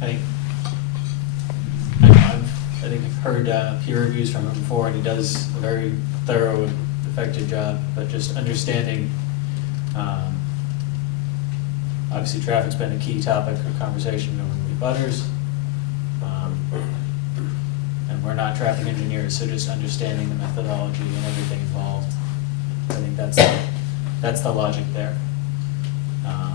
think, I think I've heard peer reviews from him before, and he does a very thorough and effective job, but just understanding, obviously, traffic's been a key topic of conversation among the butters. And we're not traffic engineers, so just understanding the methodology and everything involved. I think that's the logic there. Yeah.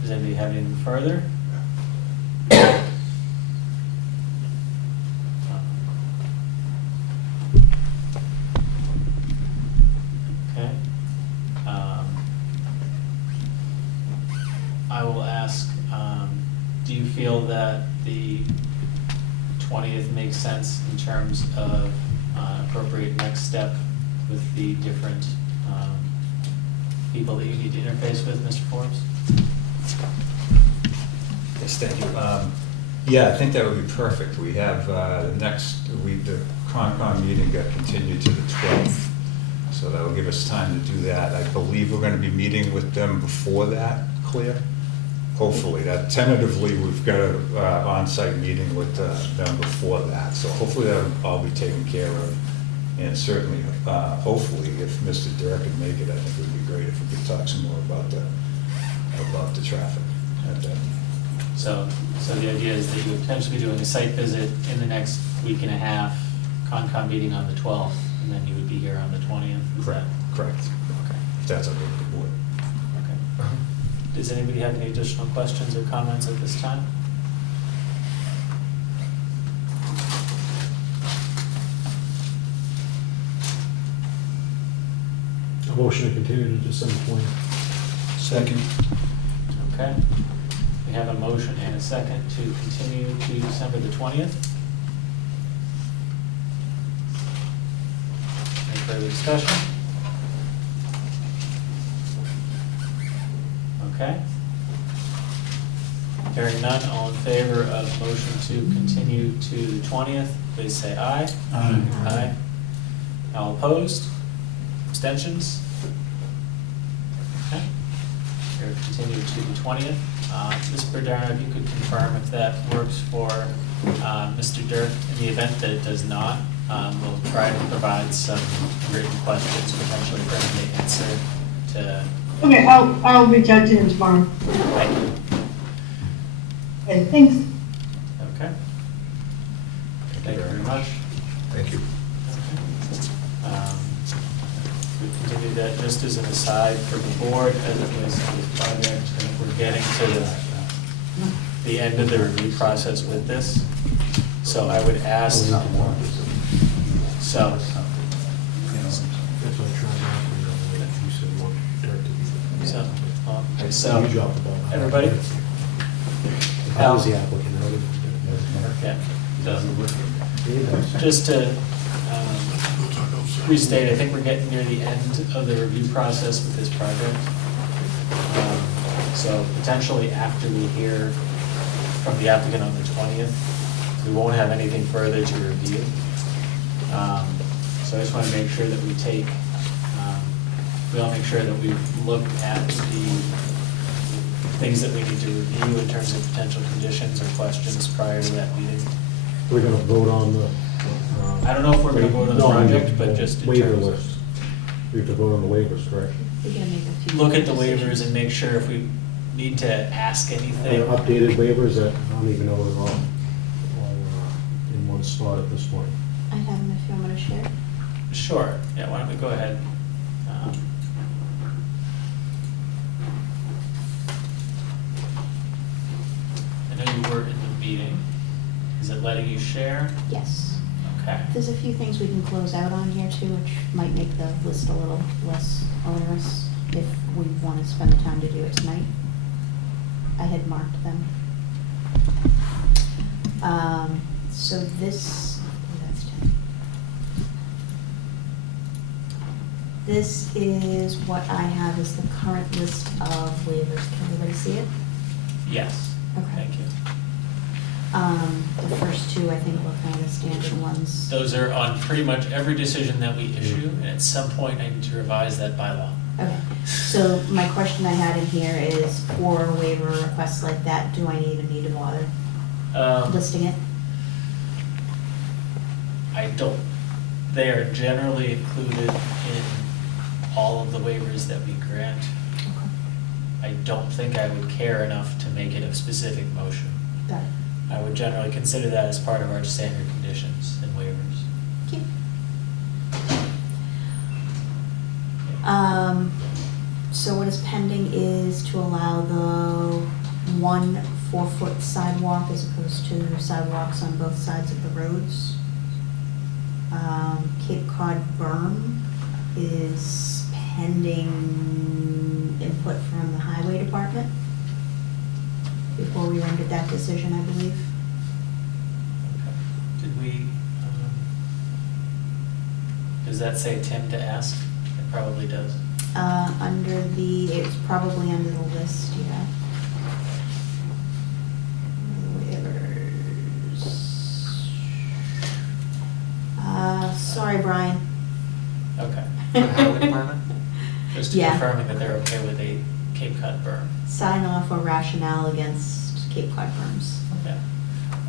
Does anybody have anything further? Okay. I will ask, do you feel that the 20th makes sense in terms of appropriate next step with the different people that you need to interface with, Mr. Forbes? Yes, thank you. Yeah, I think that would be perfect. We have, the Concom meeting got continued to the 12th, so that will give us time to do that. I believe we're gonna be meeting with them before that, Claire? Hopefully, tentatively, we've got a on-site meeting with them before that, so hopefully that'll all be taken care of. And certainly, hopefully, if Mr. Dirk could make it, I think it would be great if we could talk some more about the traffic at that. So the idea is that you would potentially be doing a site visit in the next week and a half, Concom meeting on the 12th, and then you would be here on the 20th, is that? Correct. Okay. If that's okay with the board. Okay. Does anybody have any additional questions or comments at this time? A motion to continue to December 20th. Second. Okay. We have a motion and a second to continue to December the 20th. Any further discussion? Okay. Hearing none, all in favor of motion to continue to the 20th, please say aye. Aye. Aye. All opposed? Abstentions? Okay. We're continued to the 20th. Ms. Berdara, if you could confirm if that works for Mr. Dirk. In the event that it does not, we'll try to provide some written questions potentially for him to answer to. Okay, I'll reach out to him tomorrow. Thank you. Okay, thanks. Okay. Thank you very much. Thank you. We continue that just as an aside for the board, as it relates to this project. I think we're getting to the end of the review process with this. So I would ask, so, That's what I tried to you said one dirt to be. so, You dropped the ball. everybody? I was the applicant. Okay, so, just to restate, I think we're getting near the end of the review process with this project. So potentially after we hear from the applicant on the 20th, we won't have anything further to review. So I just want to make sure that we take, we all make sure that we've looked at the things that we need to review in terms of potential conditions or questions prior to that meeting. We're gonna vote on the. I don't know if we're gonna vote on the project, but just in Waiver terms of. list. We have to vote on the waivers, correct? We're gonna make a few. Look at the decisions. waivers and make sure if we need to ask anything. Updated waivers that I don't even know they're all in one spot at this point. I have them if you want me to share. Sure, yeah, why don't we go ahead? Is it letting you share? Yes. Okay. There's a few things we can close out on here too, which might make the list a little less onerous if we want to spend the time to do it tonight. I had marked them. So this, oh, that's 10. This is what I have as the current list of waivers. Can everybody see it? Yes. Okay. Thank you. The first two, I think, were kind of standard ones. Those are on pretty much every decision that we issue, and at some point I need to revise that bylaw. Okay, so my question I had in here is, for waiver requests like that, do I even need to bother listing it? I don't. They are generally included in all of the waivers that we grant. Okay. I don't think I would care enough to make it a specific motion. Got it. I would generally consider that as part of our standard conditions and waivers. Okay. So what is pending is to allow the 1 4-foot sidewalk as opposed to sidewalks on both sides of the roads. Cape Cod berm is pending input from the highway department before we rendered that decision, I believe. Did we, does that say Tim to ask? It probably does. It's probably under the list, yeah. Waivers. Sorry, Brian. Okay. Just Yeah. confirming that they're okay with a Cape Cod berm. Sign off or rationale against Cape Cod berms. Yeah.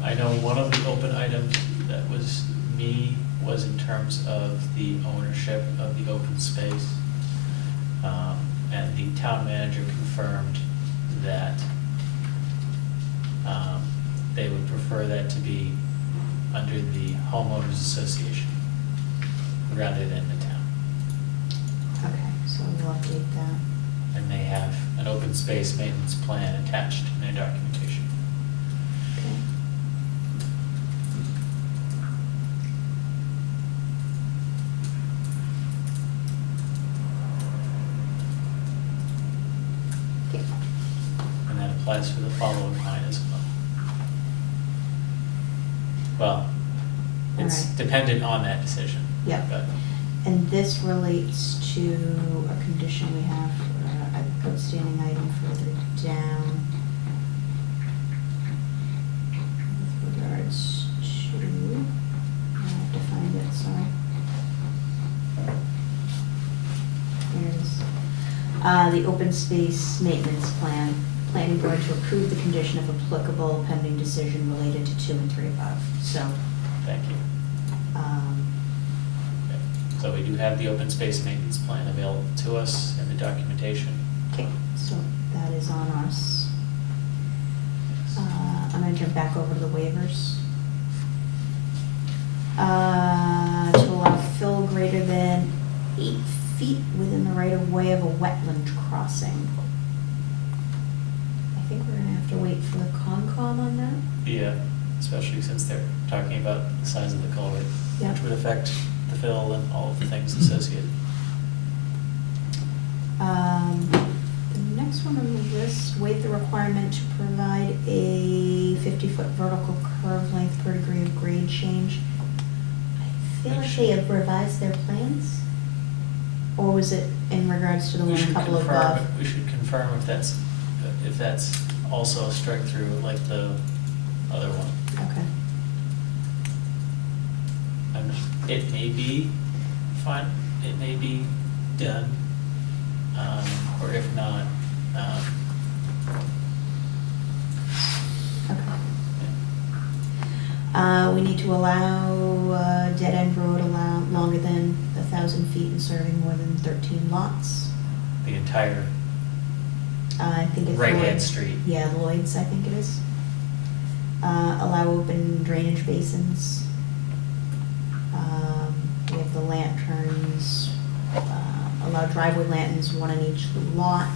I know one of the open items that was was in terms of the ownership of the open space. And the town manager confirmed that they would prefer that to be under the homeowners association rather than the town. Okay, so we'll update that. And they have an open space maintenance plan attached in their documentation. Okay. Okay. And that applies for the following line as well. Well, it's Alright. dependent on that decision. Yep. But And this relates to a condition we have, an outstanding item further down. With regards to, I have to find it, sorry. Here it is. The open space maintenance plan, planning board to approve the condition of applicable pending decision related to 2 and 3 above, so, thank you. So we do have the open space maintenance plan available to us in the documentation. okay, so that is on us. I'm gonna jump back over to the waivers. To allow fill greater than 8 feet within the right of way of a wetland crossing. I think we're gonna have to wait for the Concom on that. Yeah, especially since they're talking about the size of the culvert, Yeah. which would affect the fill and all of the things associated. The next one on the list, waive the requirement to provide a 50-foot vertical curve length per degree of grade change. I feel like they have revised their plans? Or was it in regards to the We one a should couple confirm, above? we should confirm if that's also a strike through like the other one. Okay, It may be fine, it may be done, or if not, okay. We need to allow dead end road longer than 1,000 feet and serving more than 13 lots. the entire I think it's right-hand Lloyd's. street. Yeah, Lloyd's, I think it is. Allow open drainage basins. We have the lanterns, allow driveway lanterns, 1 on each lot,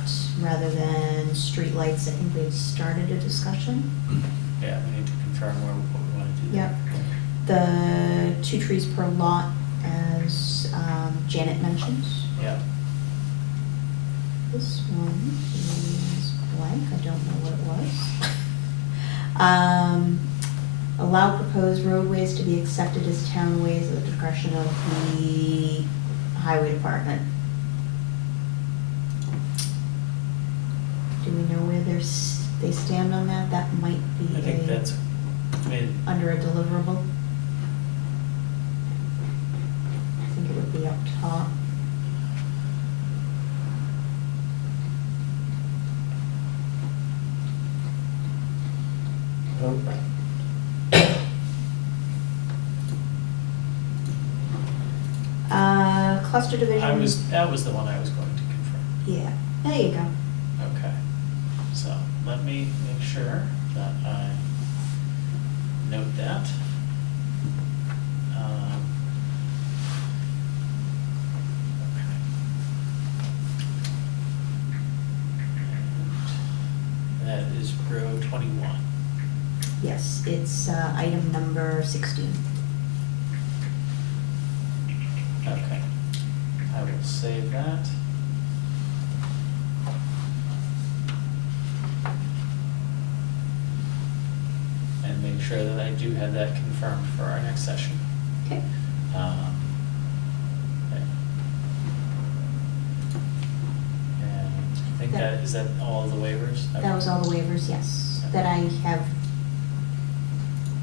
rather than streetlights. I think we've started a discussion. Yeah, we need to confirm what we wanna do Yep. The 2 trees per lot, as Janet mentioned. Yeah, This one is blank, I don't know what it was. Allow proposed roadways to be accepted as townways at the discretion of the highway department. Do we know where they stand on that? That might be I think that's, I mean, under a deliverable. I think it would be up top. Cluster division. that was the one I was going to confirm. Yeah, there you go. Okay, so let me make sure that I note that. Okay. And that is row 21. Yes, it's item number 16. Okay, I will save that. And make sure that I do have that confirmed for our next session. Okay. Okay. And I think That- is that all of the waivers? That was all the waivers, yes, that I have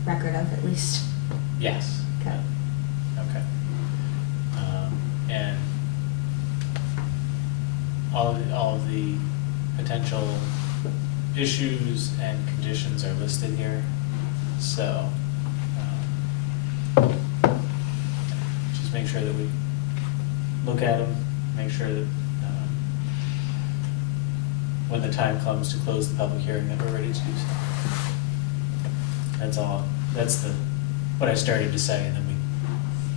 record of at least. Yes. Okay. Okay. And all of the potential issues and conditions are listed here, so, just make sure that we look at them, make sure that, when the time comes to close the public hearing, that we're ready to do so. That's all, that's what I started to say, and then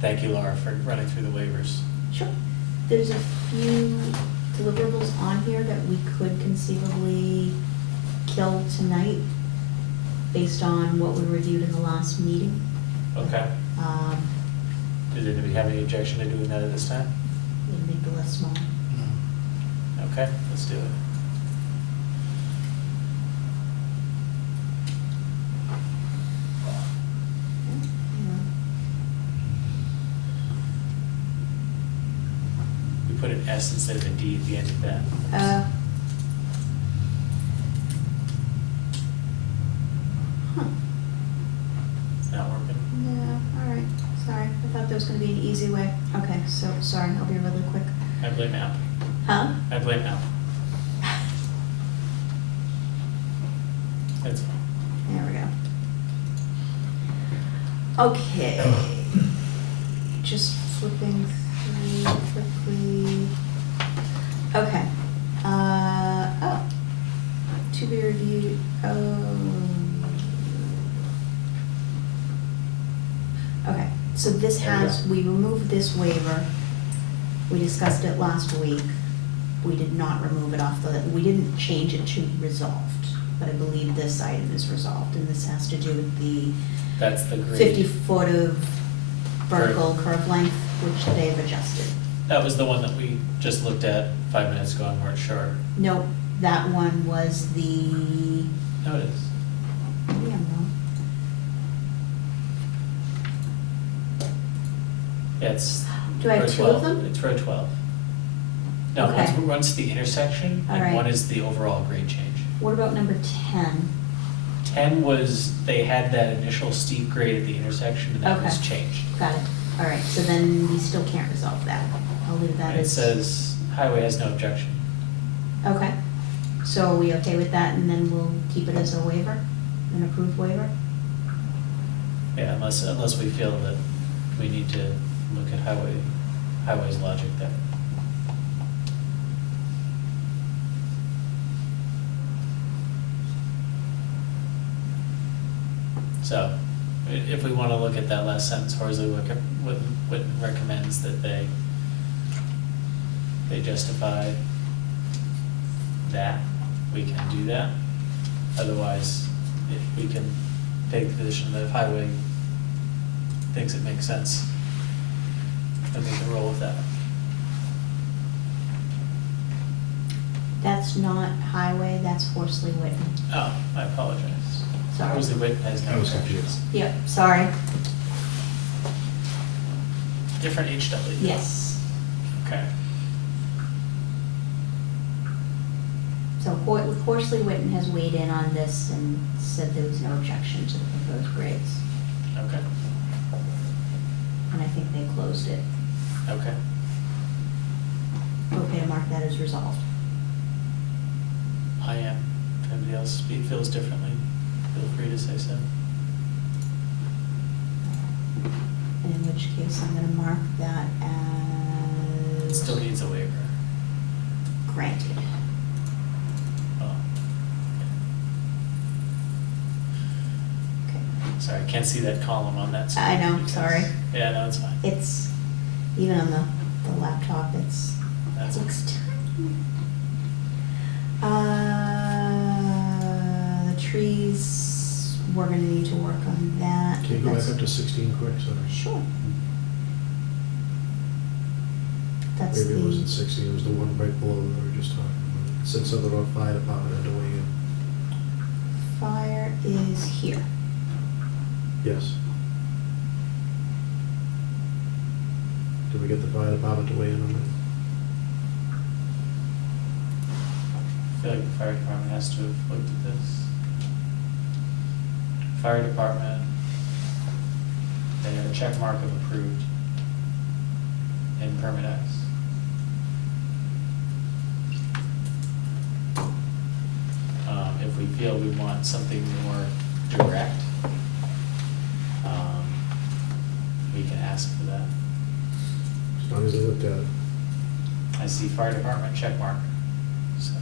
thank you, Laura, for running through the waivers. Sure. There's a few deliverables on here that we could conceivably kill tonight based on what we reviewed in the last meeting. Okay. Does anybody have any objection to doing that at this time? We'll make the list smaller. Okay, let's do it. We put an S instead of a D at the end of that. Huh. It's not working? Yeah, all right, sorry. I thought there was gonna be an easy way. Okay, so, sorry, I'll be really quick. I blame Apple. Huh? I blame Apple. That's fine. There we go. Okay. Just flipping through quickly. Okay. Oh. To be reviewed, Okay, so this There we has, we removed this waiver. We discussed it last week. We did not remove it off we didn't change it to resolved, but I believe this item is resolved, and this has to do with the That's the grade. 50-foot of vertical curve length, which they've adjusted. That was the one that we just looked at 5 minutes ago and weren't sure. Nope, that one was the, No, it is. maybe I'm wrong. Yeah, it's. Do I have row 2 of 12. them? It's row 12. No, Okay. one's the intersection, All and right. one is the overall grade change. What about number 10? 10 was, they had that initial steep grade at the intersection, and that was Okay. changed. Got it. All right, so then we still can't resolve that. I'll leave that It as. says, highway has no objection. Okay, so are we okay with that, and then we'll keep it as a waiver, an approved waiver? Yeah, unless we feel that we need to look at highway's logic there. So, if we wanna look at that last sentence, Horsley Witten recommends that they justify that, we can do that. Otherwise, if we can take the position that if highway thinks it makes sense, then we can roll with that. That's not highway, that's Horsley Witten. Oh, I apologize. Sorry. Horsley Witten has no I was exceptions. confused. Yep, sorry. Different HW. Yes. Okay. So Horsley Witten has weighed in on this and said there was no objection to the proposed grades. Okay, And I think they closed it. okay. Okay to mark that as resolved. I am. If anybody else feels differently, feel free to say so. And in which case, I'm gonna mark that It as still needs a waiver. granted. Oh. Okay. Sorry, I can't see that column on that. I know, because- sorry. Yeah, no, it's fine. It's, even on the laptop, it That's looks tiny. The trees, we're gonna need to work on that. Can you go back That's- up to 16 quick, sorry? Sure. That's Maybe it wasn't the, 16, it was the one right below that we were just talking about. It said something about fire department had to weigh in. fire is here. Yes. Did we get the fire department to weigh in on that? I feel like the fire department has to have looked at this. Fire department, they have a check mark of approved in Permit X. If we feel we want something more direct, we can ask for that. As long as they looked at it. I see fire department check mark, so.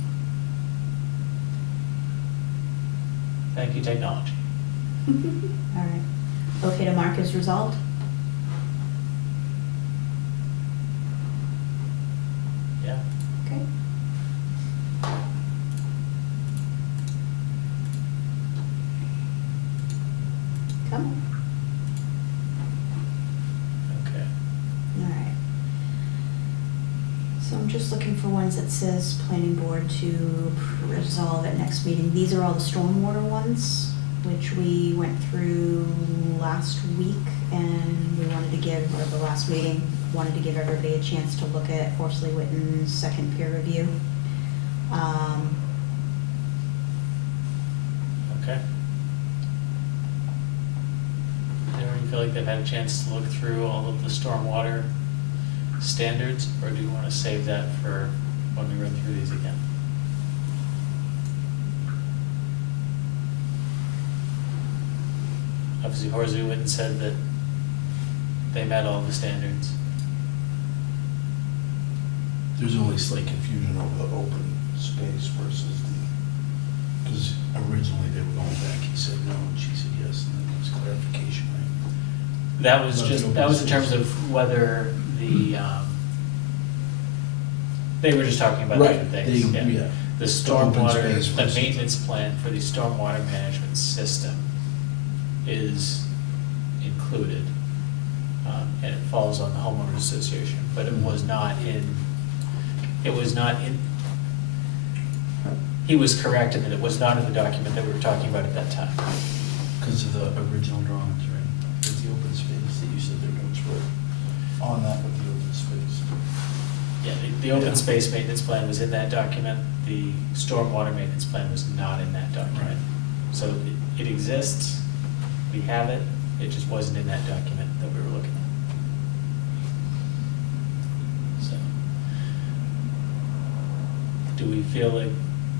Thank you, technology. All right. Okay to mark as resolved? Yeah, Okay. Come on. okay. All right. So I'm just looking for ones that says planning board to resolve at next meeting. These are all the stormwater ones, which we went through last week, and we wanted to give, or the last meeting, wanted to give everybody a chance to look at Horsley Witten's second peer review. Okay. Anyone feel like they've had a chance to look through all of the stormwater standards, or do you wanna save that for when we run through these again? Obviously, Horsley Witten said that they met all the standards. There's only slight confusion over the open space versus the, because originally they were going back, he said no, and she said yes, and then there was clarification, right? That was About just, the that open was in terms space. of whether the, they were just talking about different things, They, yeah. The The open stormwater, space the versus- maintenance plan for the stormwater management system is included. And it falls on the homeowners association, but it was not in, he was correct in that it was not in the document that we were talking about at that time. Because of the original drawings, right? There's the open space that you said their notes were on that with the open space. Yeah, the open Yeah. space maintenance plan was in that document, the stormwater maintenance plan was not in that document. Right. So it exists, we have it, it just wasn't in that document that we were looking at. So, do we feel like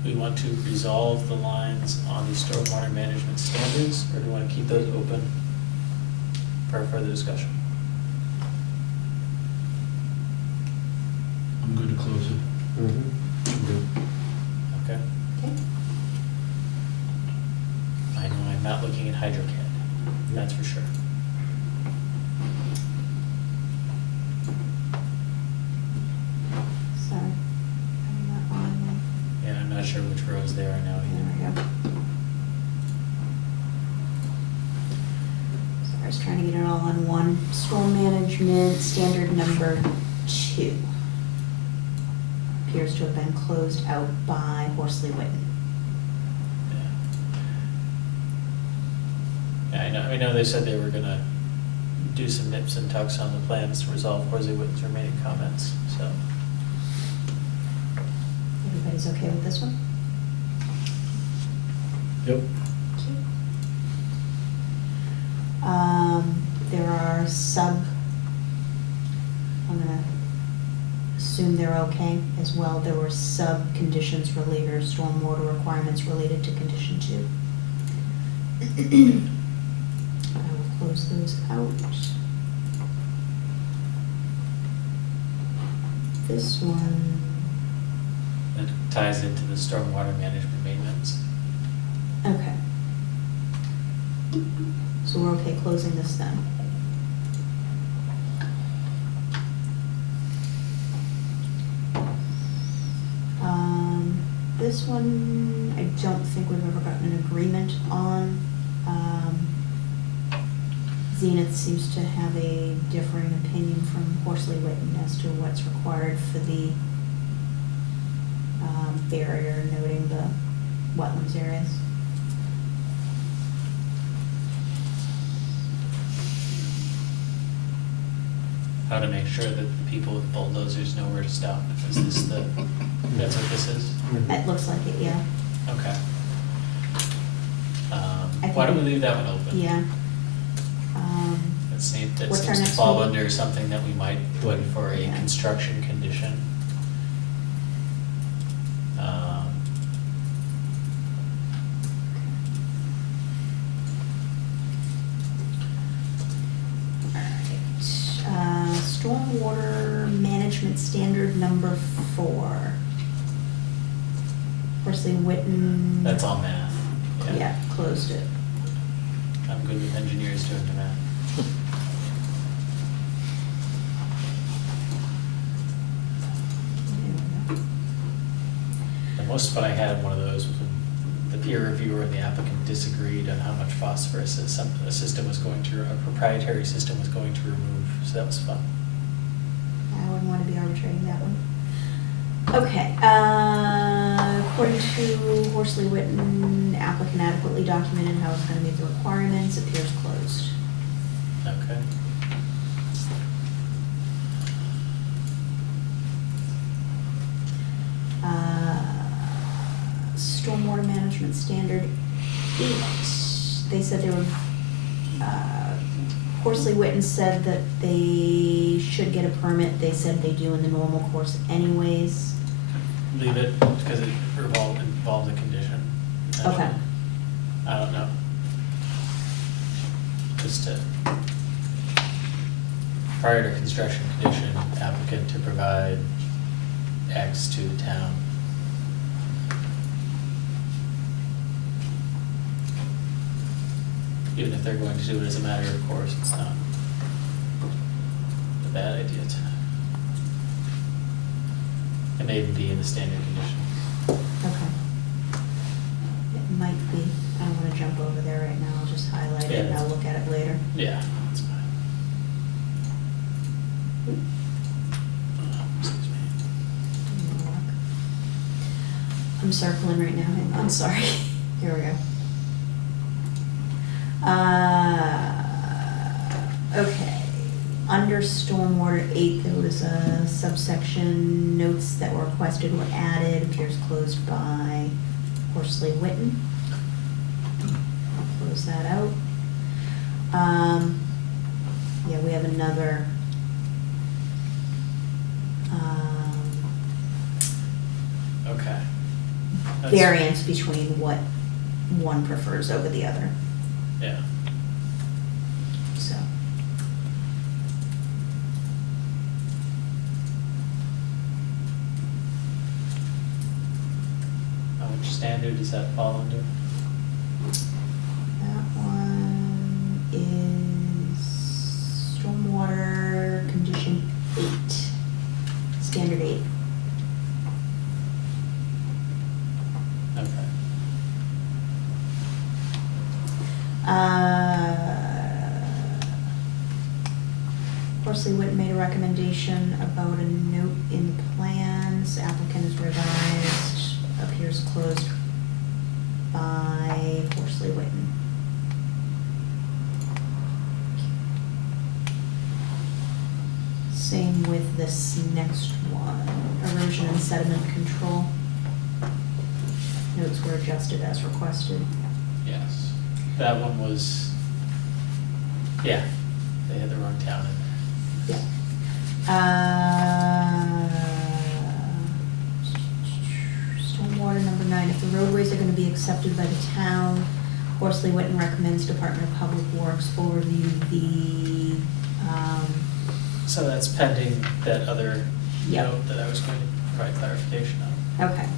we want to resolve the lines on the stormwater management standards, or do we wanna keep those open for further discussion? I'm good to close it. Mm-hmm. Okay? Okay. I know I'm not looking at HydroCAD, that's for sure. Sorry. I'm not on Yeah, I'm not sure which rows they are now my, either. there we go. I was trying to get it all on one. Storm management, standard number 2. Appears to have been closed out by Horsley Witten. Yeah, I know they said they were gonna do some nips and tucks on the plans to resolve Horsley Witten's remaining comments, so. Everybody's okay with this one? Yep. There are I'm gonna assume they're okay as well. There were sub-conditions related, or stormwater requirements related to condition 2. I will close those out. This one, That ties into the stormwater management maintenance. okay. So we're okay closing this then? This one, I don't think we've ever gotten an agreement on. Zenith seems to have a differing opinion from Horsley Witten as to what's required for the barrier, noting the wetlands areas. How to make sure that the people with bulldozers know where to stop. Is this that's what this is? It looks like it, yeah. Okay. I Why don't think- we leave that one open? Yeah. That seems What's our to next fall meeting? under something that we might put for a Yeah. construction condition. Alright, stormwater management standard number 4. Horsley Witten. That's all math. Yeah, closed it. I'm good with engineers doing the math. The most fun I had in one of those was when the peer reviewer and the applicant disagreed on how much phosphorus a system was going to, a proprietary system was going to remove, so that was fun. I wouldn't want to be arbitrating that one. Okay, according to Horsley Witten, applicant adequately documented how it's gonna meet the requirements, appears closed. Okay. Stormwater management standard 8, they said they were, Horsley Witten said that they should get a permit, they said they do in the normal course anyways. Leave it, because it involved a condition. Okay. I don't know. Just to, prior to construction condition, applicant to provide X to the town. Even if they're going to do it as a matter of course, it's not a bad idea to. It may even be in the standard condition. Okay. It might be, I don't wanna jump over there right now, I'll just highlight it and Yeah. I'll look at it later. Yeah, that's fine. Excuse me. I'm circling right now, hang on, sorry. Here we go. Okay, under stormwater 8, there was a subsection, notes that were requested were added, appears closed by Horsley Witten. I'll close that out. Yeah, we have another, Okay. That's- variance between what one prefers over the other, Yeah. so. Which standard does that fall under? That one is stormwater condition 8, standard 8. Okay. Horsley Witten made a recommendation about a note in the plans, applicant is revised, appears closed by Horsley Witten. Same with this next one, erosion and sediment control. Notes were adjusted as requested. Yes, that one was, yeah, they had the wrong town in there. Stormwater number 9, if the roadways are gonna be accepted by the town, Horsley Witten recommends Department of Public Works overview the, So that's pending that other Yep. note that I was going to provide clarification on. okay.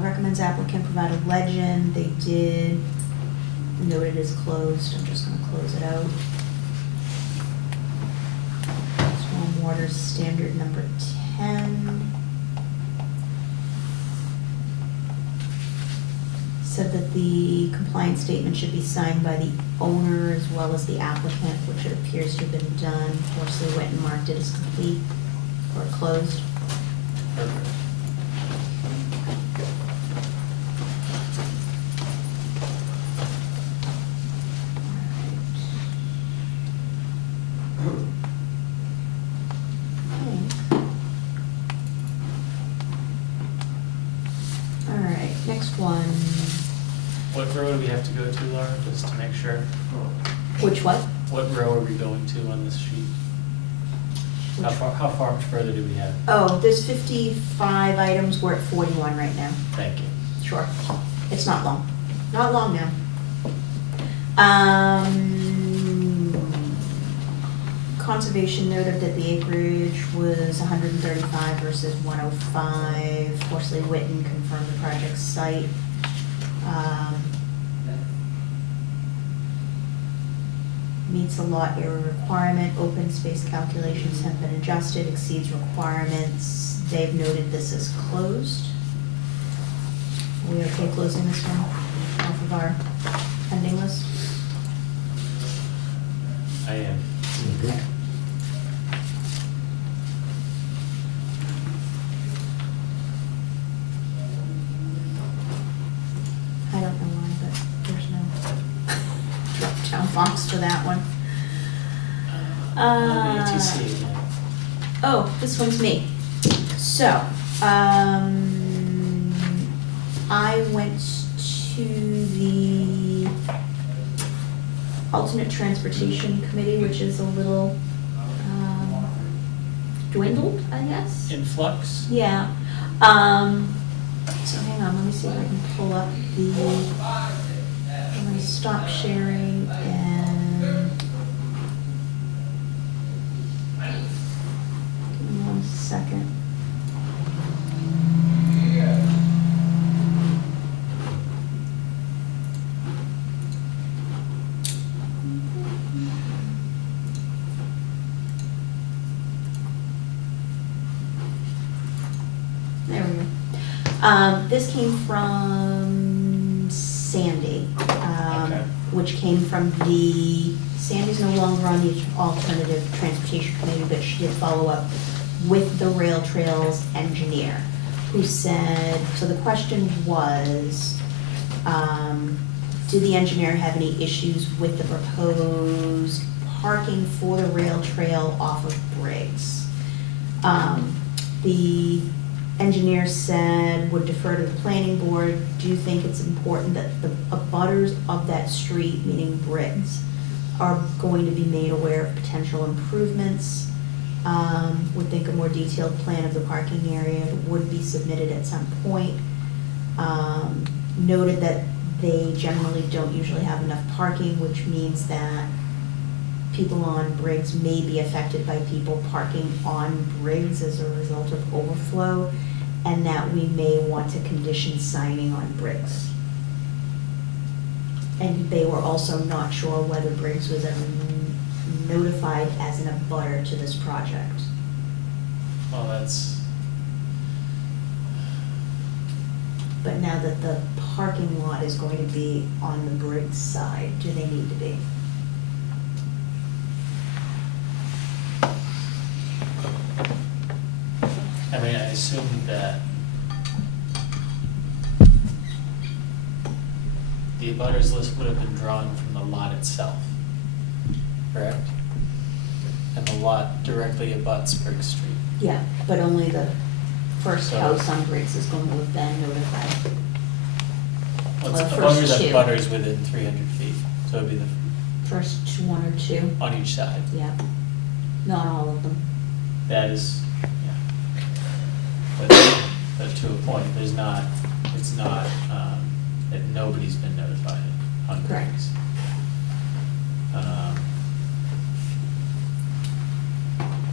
Recommends applicant provide a legend, they did, note it is closed, I'm just gonna close it out. Stormwater standard number 10. Said that the compliance statement should be signed by the owner as well as the applicant, which it appears to have been done. Horsley Witten marked it as complete or closed. Perfect. Alright, next one. What row do we have to go to, Laura, just to make sure? Which what? What row are we going to on this sheet? How far much further do we have? Oh, there's 55 items, we're at 41 right now. Thank you. Sure. It's not long. Not long now. Conservation noted that the acreage was 135 versus 105. Horsley Witten confirmed the project site. Meets a lot area requirement, open space calculations have been adjusted, exceeds requirements. They've noted this is closed. Are we okay closing this one off of our pending list? I am. Okay. I don't know why, but there's no drop-down box for that one. On the ETC again. Oh, this one's me. So, I went to the alternate transportation committee, which is a little dwindled, I guess. Influx? Yeah. So hang on, let me see if I can pull up the, I'm gonna stop sharing and, give me 1 second. There we go. This came from Sandy, Okay. which came from Sandy's no longer on the alternative transportation committee, but she did follow up with the rail trails engineer, who said, so the question was, did the engineer have any issues with the proposed parking for the rail trail off of Briggs? The engineer said, would defer to the planning board, do you think it's important that the abutters of that street, meaning Briggs, are going to be made aware of potential improvements? Would think a more detailed plan of the parking area would be submitted at some point. Noted that they generally don't usually have enough parking, which means that people on Briggs may be affected by people parking on Briggs as a result of overflow, and that we may want to condition signing on Briggs. And they were also not sure whether Briggs was ever notified as an abutter to this project. Well, that's, But now that the parking lot is going to be on the Briggs side, do they need to be? I mean, I assume that the abutters list would have been drawn from the lot itself, correct? And the lot directly abuts Brick Street. Yeah, but only the first So- house on Briggs is going to have been notified. Well, Well, it's the abutters first that two. butters within 300 feet, so it'd be First one or two, on each side. yeah. Not all of them. That is, yeah. But to a point, there's not, it's not, that nobody's been notified on Correct. Briggs.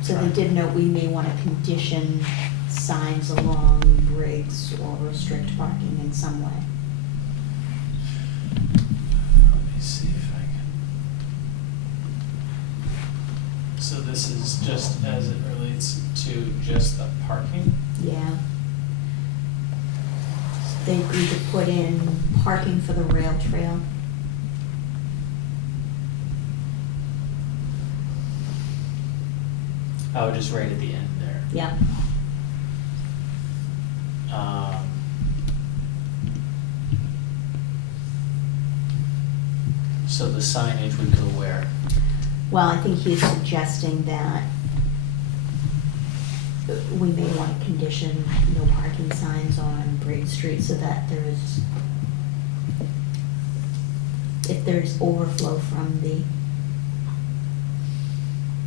So they Right. did note we may want to condition signs along Briggs or restrict parking in some way. Let me see if I can. So this is just as it relates to just the parking? Yeah. They agreed to put in parking for the rail trail. Oh, just right at the end there. Yeah, Um, So the signage would go where? well, I think he's suggesting that we may want to condition no parking signs on Briggs Street so that there's, if there's overflow from the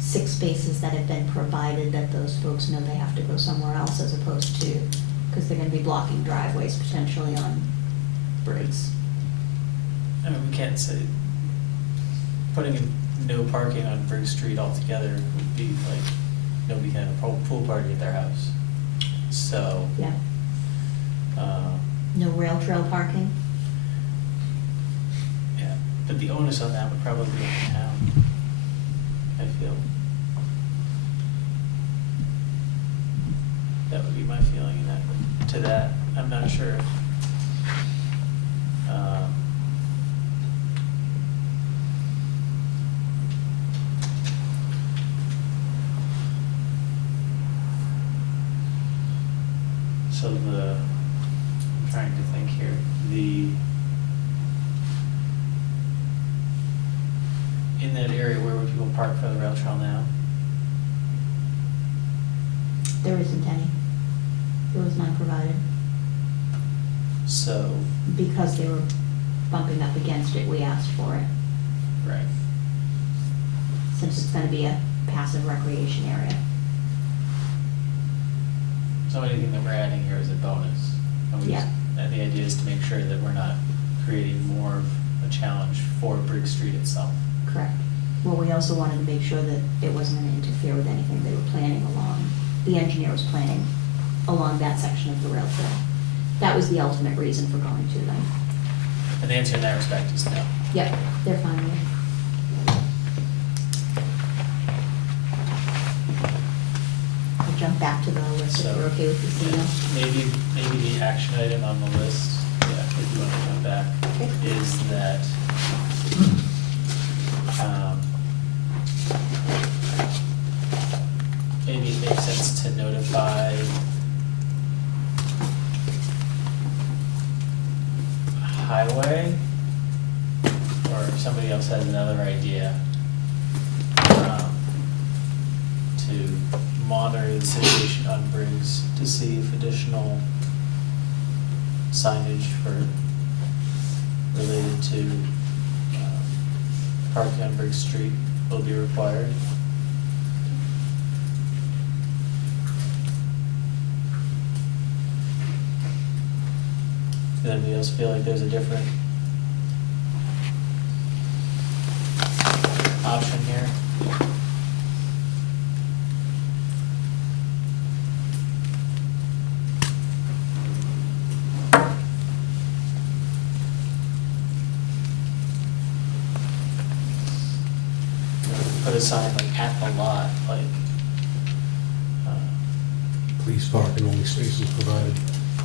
6 spaces that have been provided, that those folks know they have to go somewhere else as opposed to, because they're gonna be blocking driveways potentially on Briggs. I mean, we can't say, putting in no parking on Briggs Street altogether would be like, nobody can have a pool party at their house. So, Yeah, um, no rail trail parking? yeah, but the onus on that would probably be on the town, I feel. That would be my feeling in that, to that, I'm not sure if, so the, I'm trying to think here, in that area, where would people park for the rail trail now? There isn't any. There was none provided. So, Because they were bumping up against it, we asked for it, right, since it's gonna be a passive recreation area. so anything that we're adding here is a bonus. And we Yeah. just- and the idea is to make sure that we're not creating more of a challenge for Briggs Street itself. Correct. Well, we also wanted to make sure that it wasn't gonna interfere with anything they were planning along, the engineer was planning along that section of the rail trail. That was the ultimate reason for going to them. And the answer in that respect is no. Yep, they're fine with it. I'll jump back to the list if So- you're okay with this email. Maybe the action item on the list, yeah, if you want to come back, Okay. is that, maybe it makes sense to notify highway, or if somebody else has another idea, to monitor the situation on Briggs to see if additional signage for, related to, parking on Briggs Street will be required. Does anybody else feel like there's a different option here? Put a sign like at the lot, like, Please park in only spaces provided.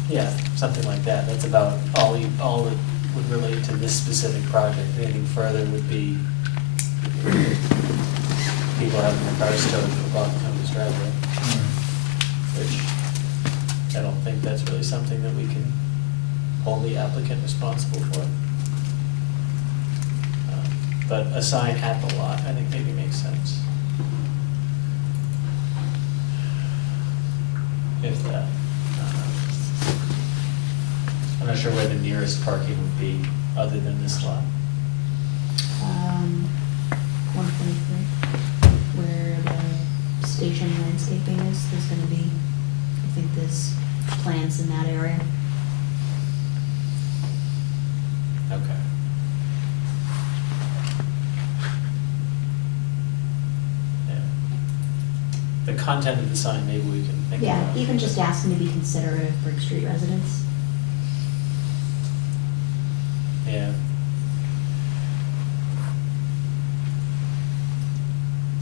yeah, something like that. That's about all that would relate to this specific project. Anything further would be people having their cars towed for block coverage driveway, which I don't think that's really something that we can hold the applicant responsible for. But a sign at the lot, I think maybe makes sense. If that. I'm not sure where the nearest parking would be, other than this lot. 123, where the station landscaping is, there's gonna be, I think there's plants in that area. Okay. Yeah. The content of the sign, maybe we can think Yeah, about. even just ask them to be considerate of Brick Street residents. Yeah.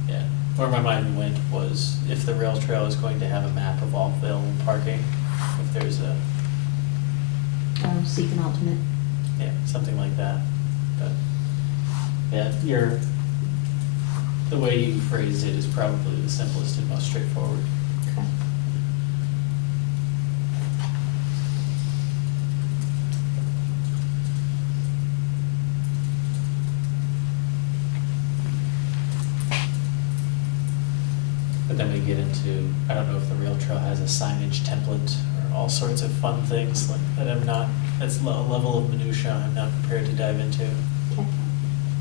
Yeah, where my mind went was if the rail trail is going to have a map of all available parking, if there's a, Seek an alternate. yeah, something like that. But, yeah, the way you phrased it is probably the simplest and most straightforward. Okay. But then we get into, I don't know if the rail trail has a signage template or all sorts of fun things like that that's a level of minutia I'm not prepared to dive into Okay.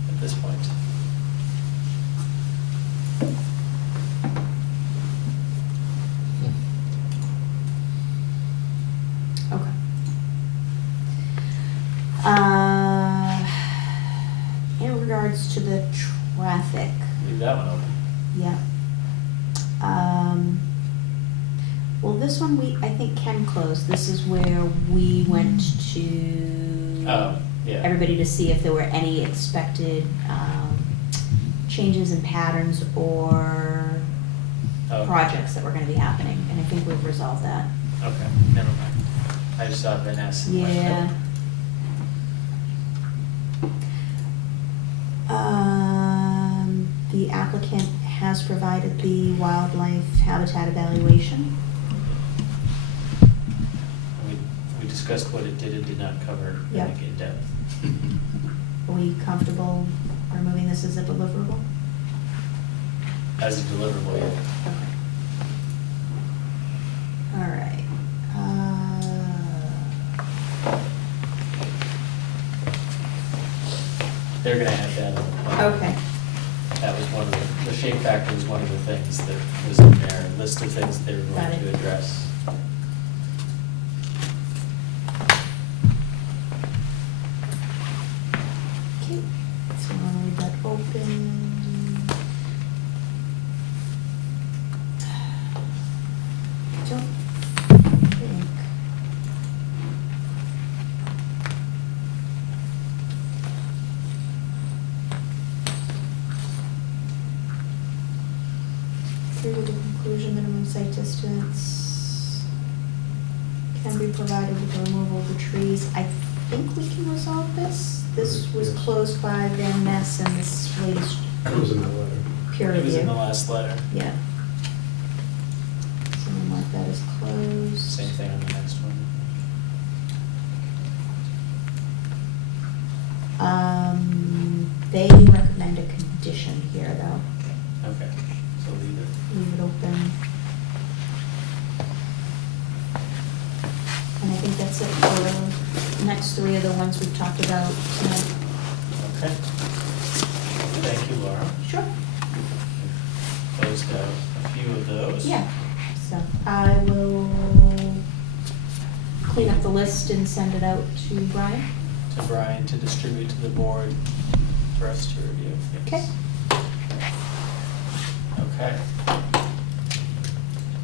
at this point. Okay. In regards to the traffic, Leave that one open. yeah. Well, this one I think can close. This is where we went to Oh, yeah. everybody to see if there were any expected, changes in patterns or Oh, projects that were gonna be happening, and I think we've resolved that. okay, never mind. I just saw Vanessa. Yeah. The applicant has provided the wildlife habitat evaluation. We discussed what it did and did not cover, I Yep. think, in depth. Are we comfortable removing this as a deliverable? As a deliverable, yeah. Okay. All right. They're gonna have that on the plan. Okay. That was one of the shape factor was one of the things that was in their list of things that they were Got going it. to address. Okay, so I'll leave that open. Don't think. Through to the conclusion, minimum site distance can be provided with the removal of the trees. I think we can resolve this. This was Yes. closed by Van Ness in this latest It was in that letter. peer It was in review. the last letter. Yeah. So we'll mark that as closed. Same thing on the next one. They recommend a condition here, though. Okay, so leave it. Leave it open. And I think that's it for the next three of the ones we've talked about tonight. Okay. Thank you, Laura. Sure. Closed out a few of those. Yeah, so I will clean up the list and send it out to Brian. To Brian to distribute to the board for us to review. Okay. Okay.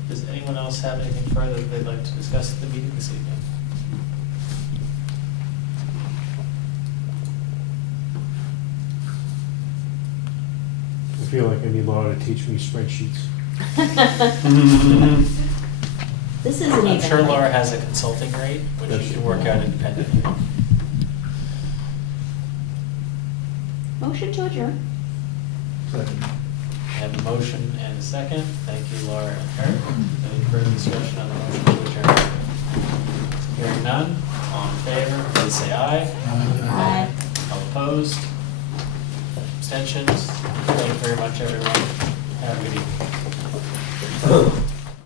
Does anyone else have anything further that they'd like to discuss at the meeting this evening? I feel like I need Laura to teach me spreadsheets. This isn't even. I'm sure Laura has a consulting rate, which Yes, you she can work out independently. Motion to adjourn. Second. I have a motion and a second. Thank you, Laura and Eric. Any further discussion on the motion to adjourn? Hearing none, all in favor, please say aye. Aye. All opposed? Abstentions? Thank you very much, everyone. Have a good evening.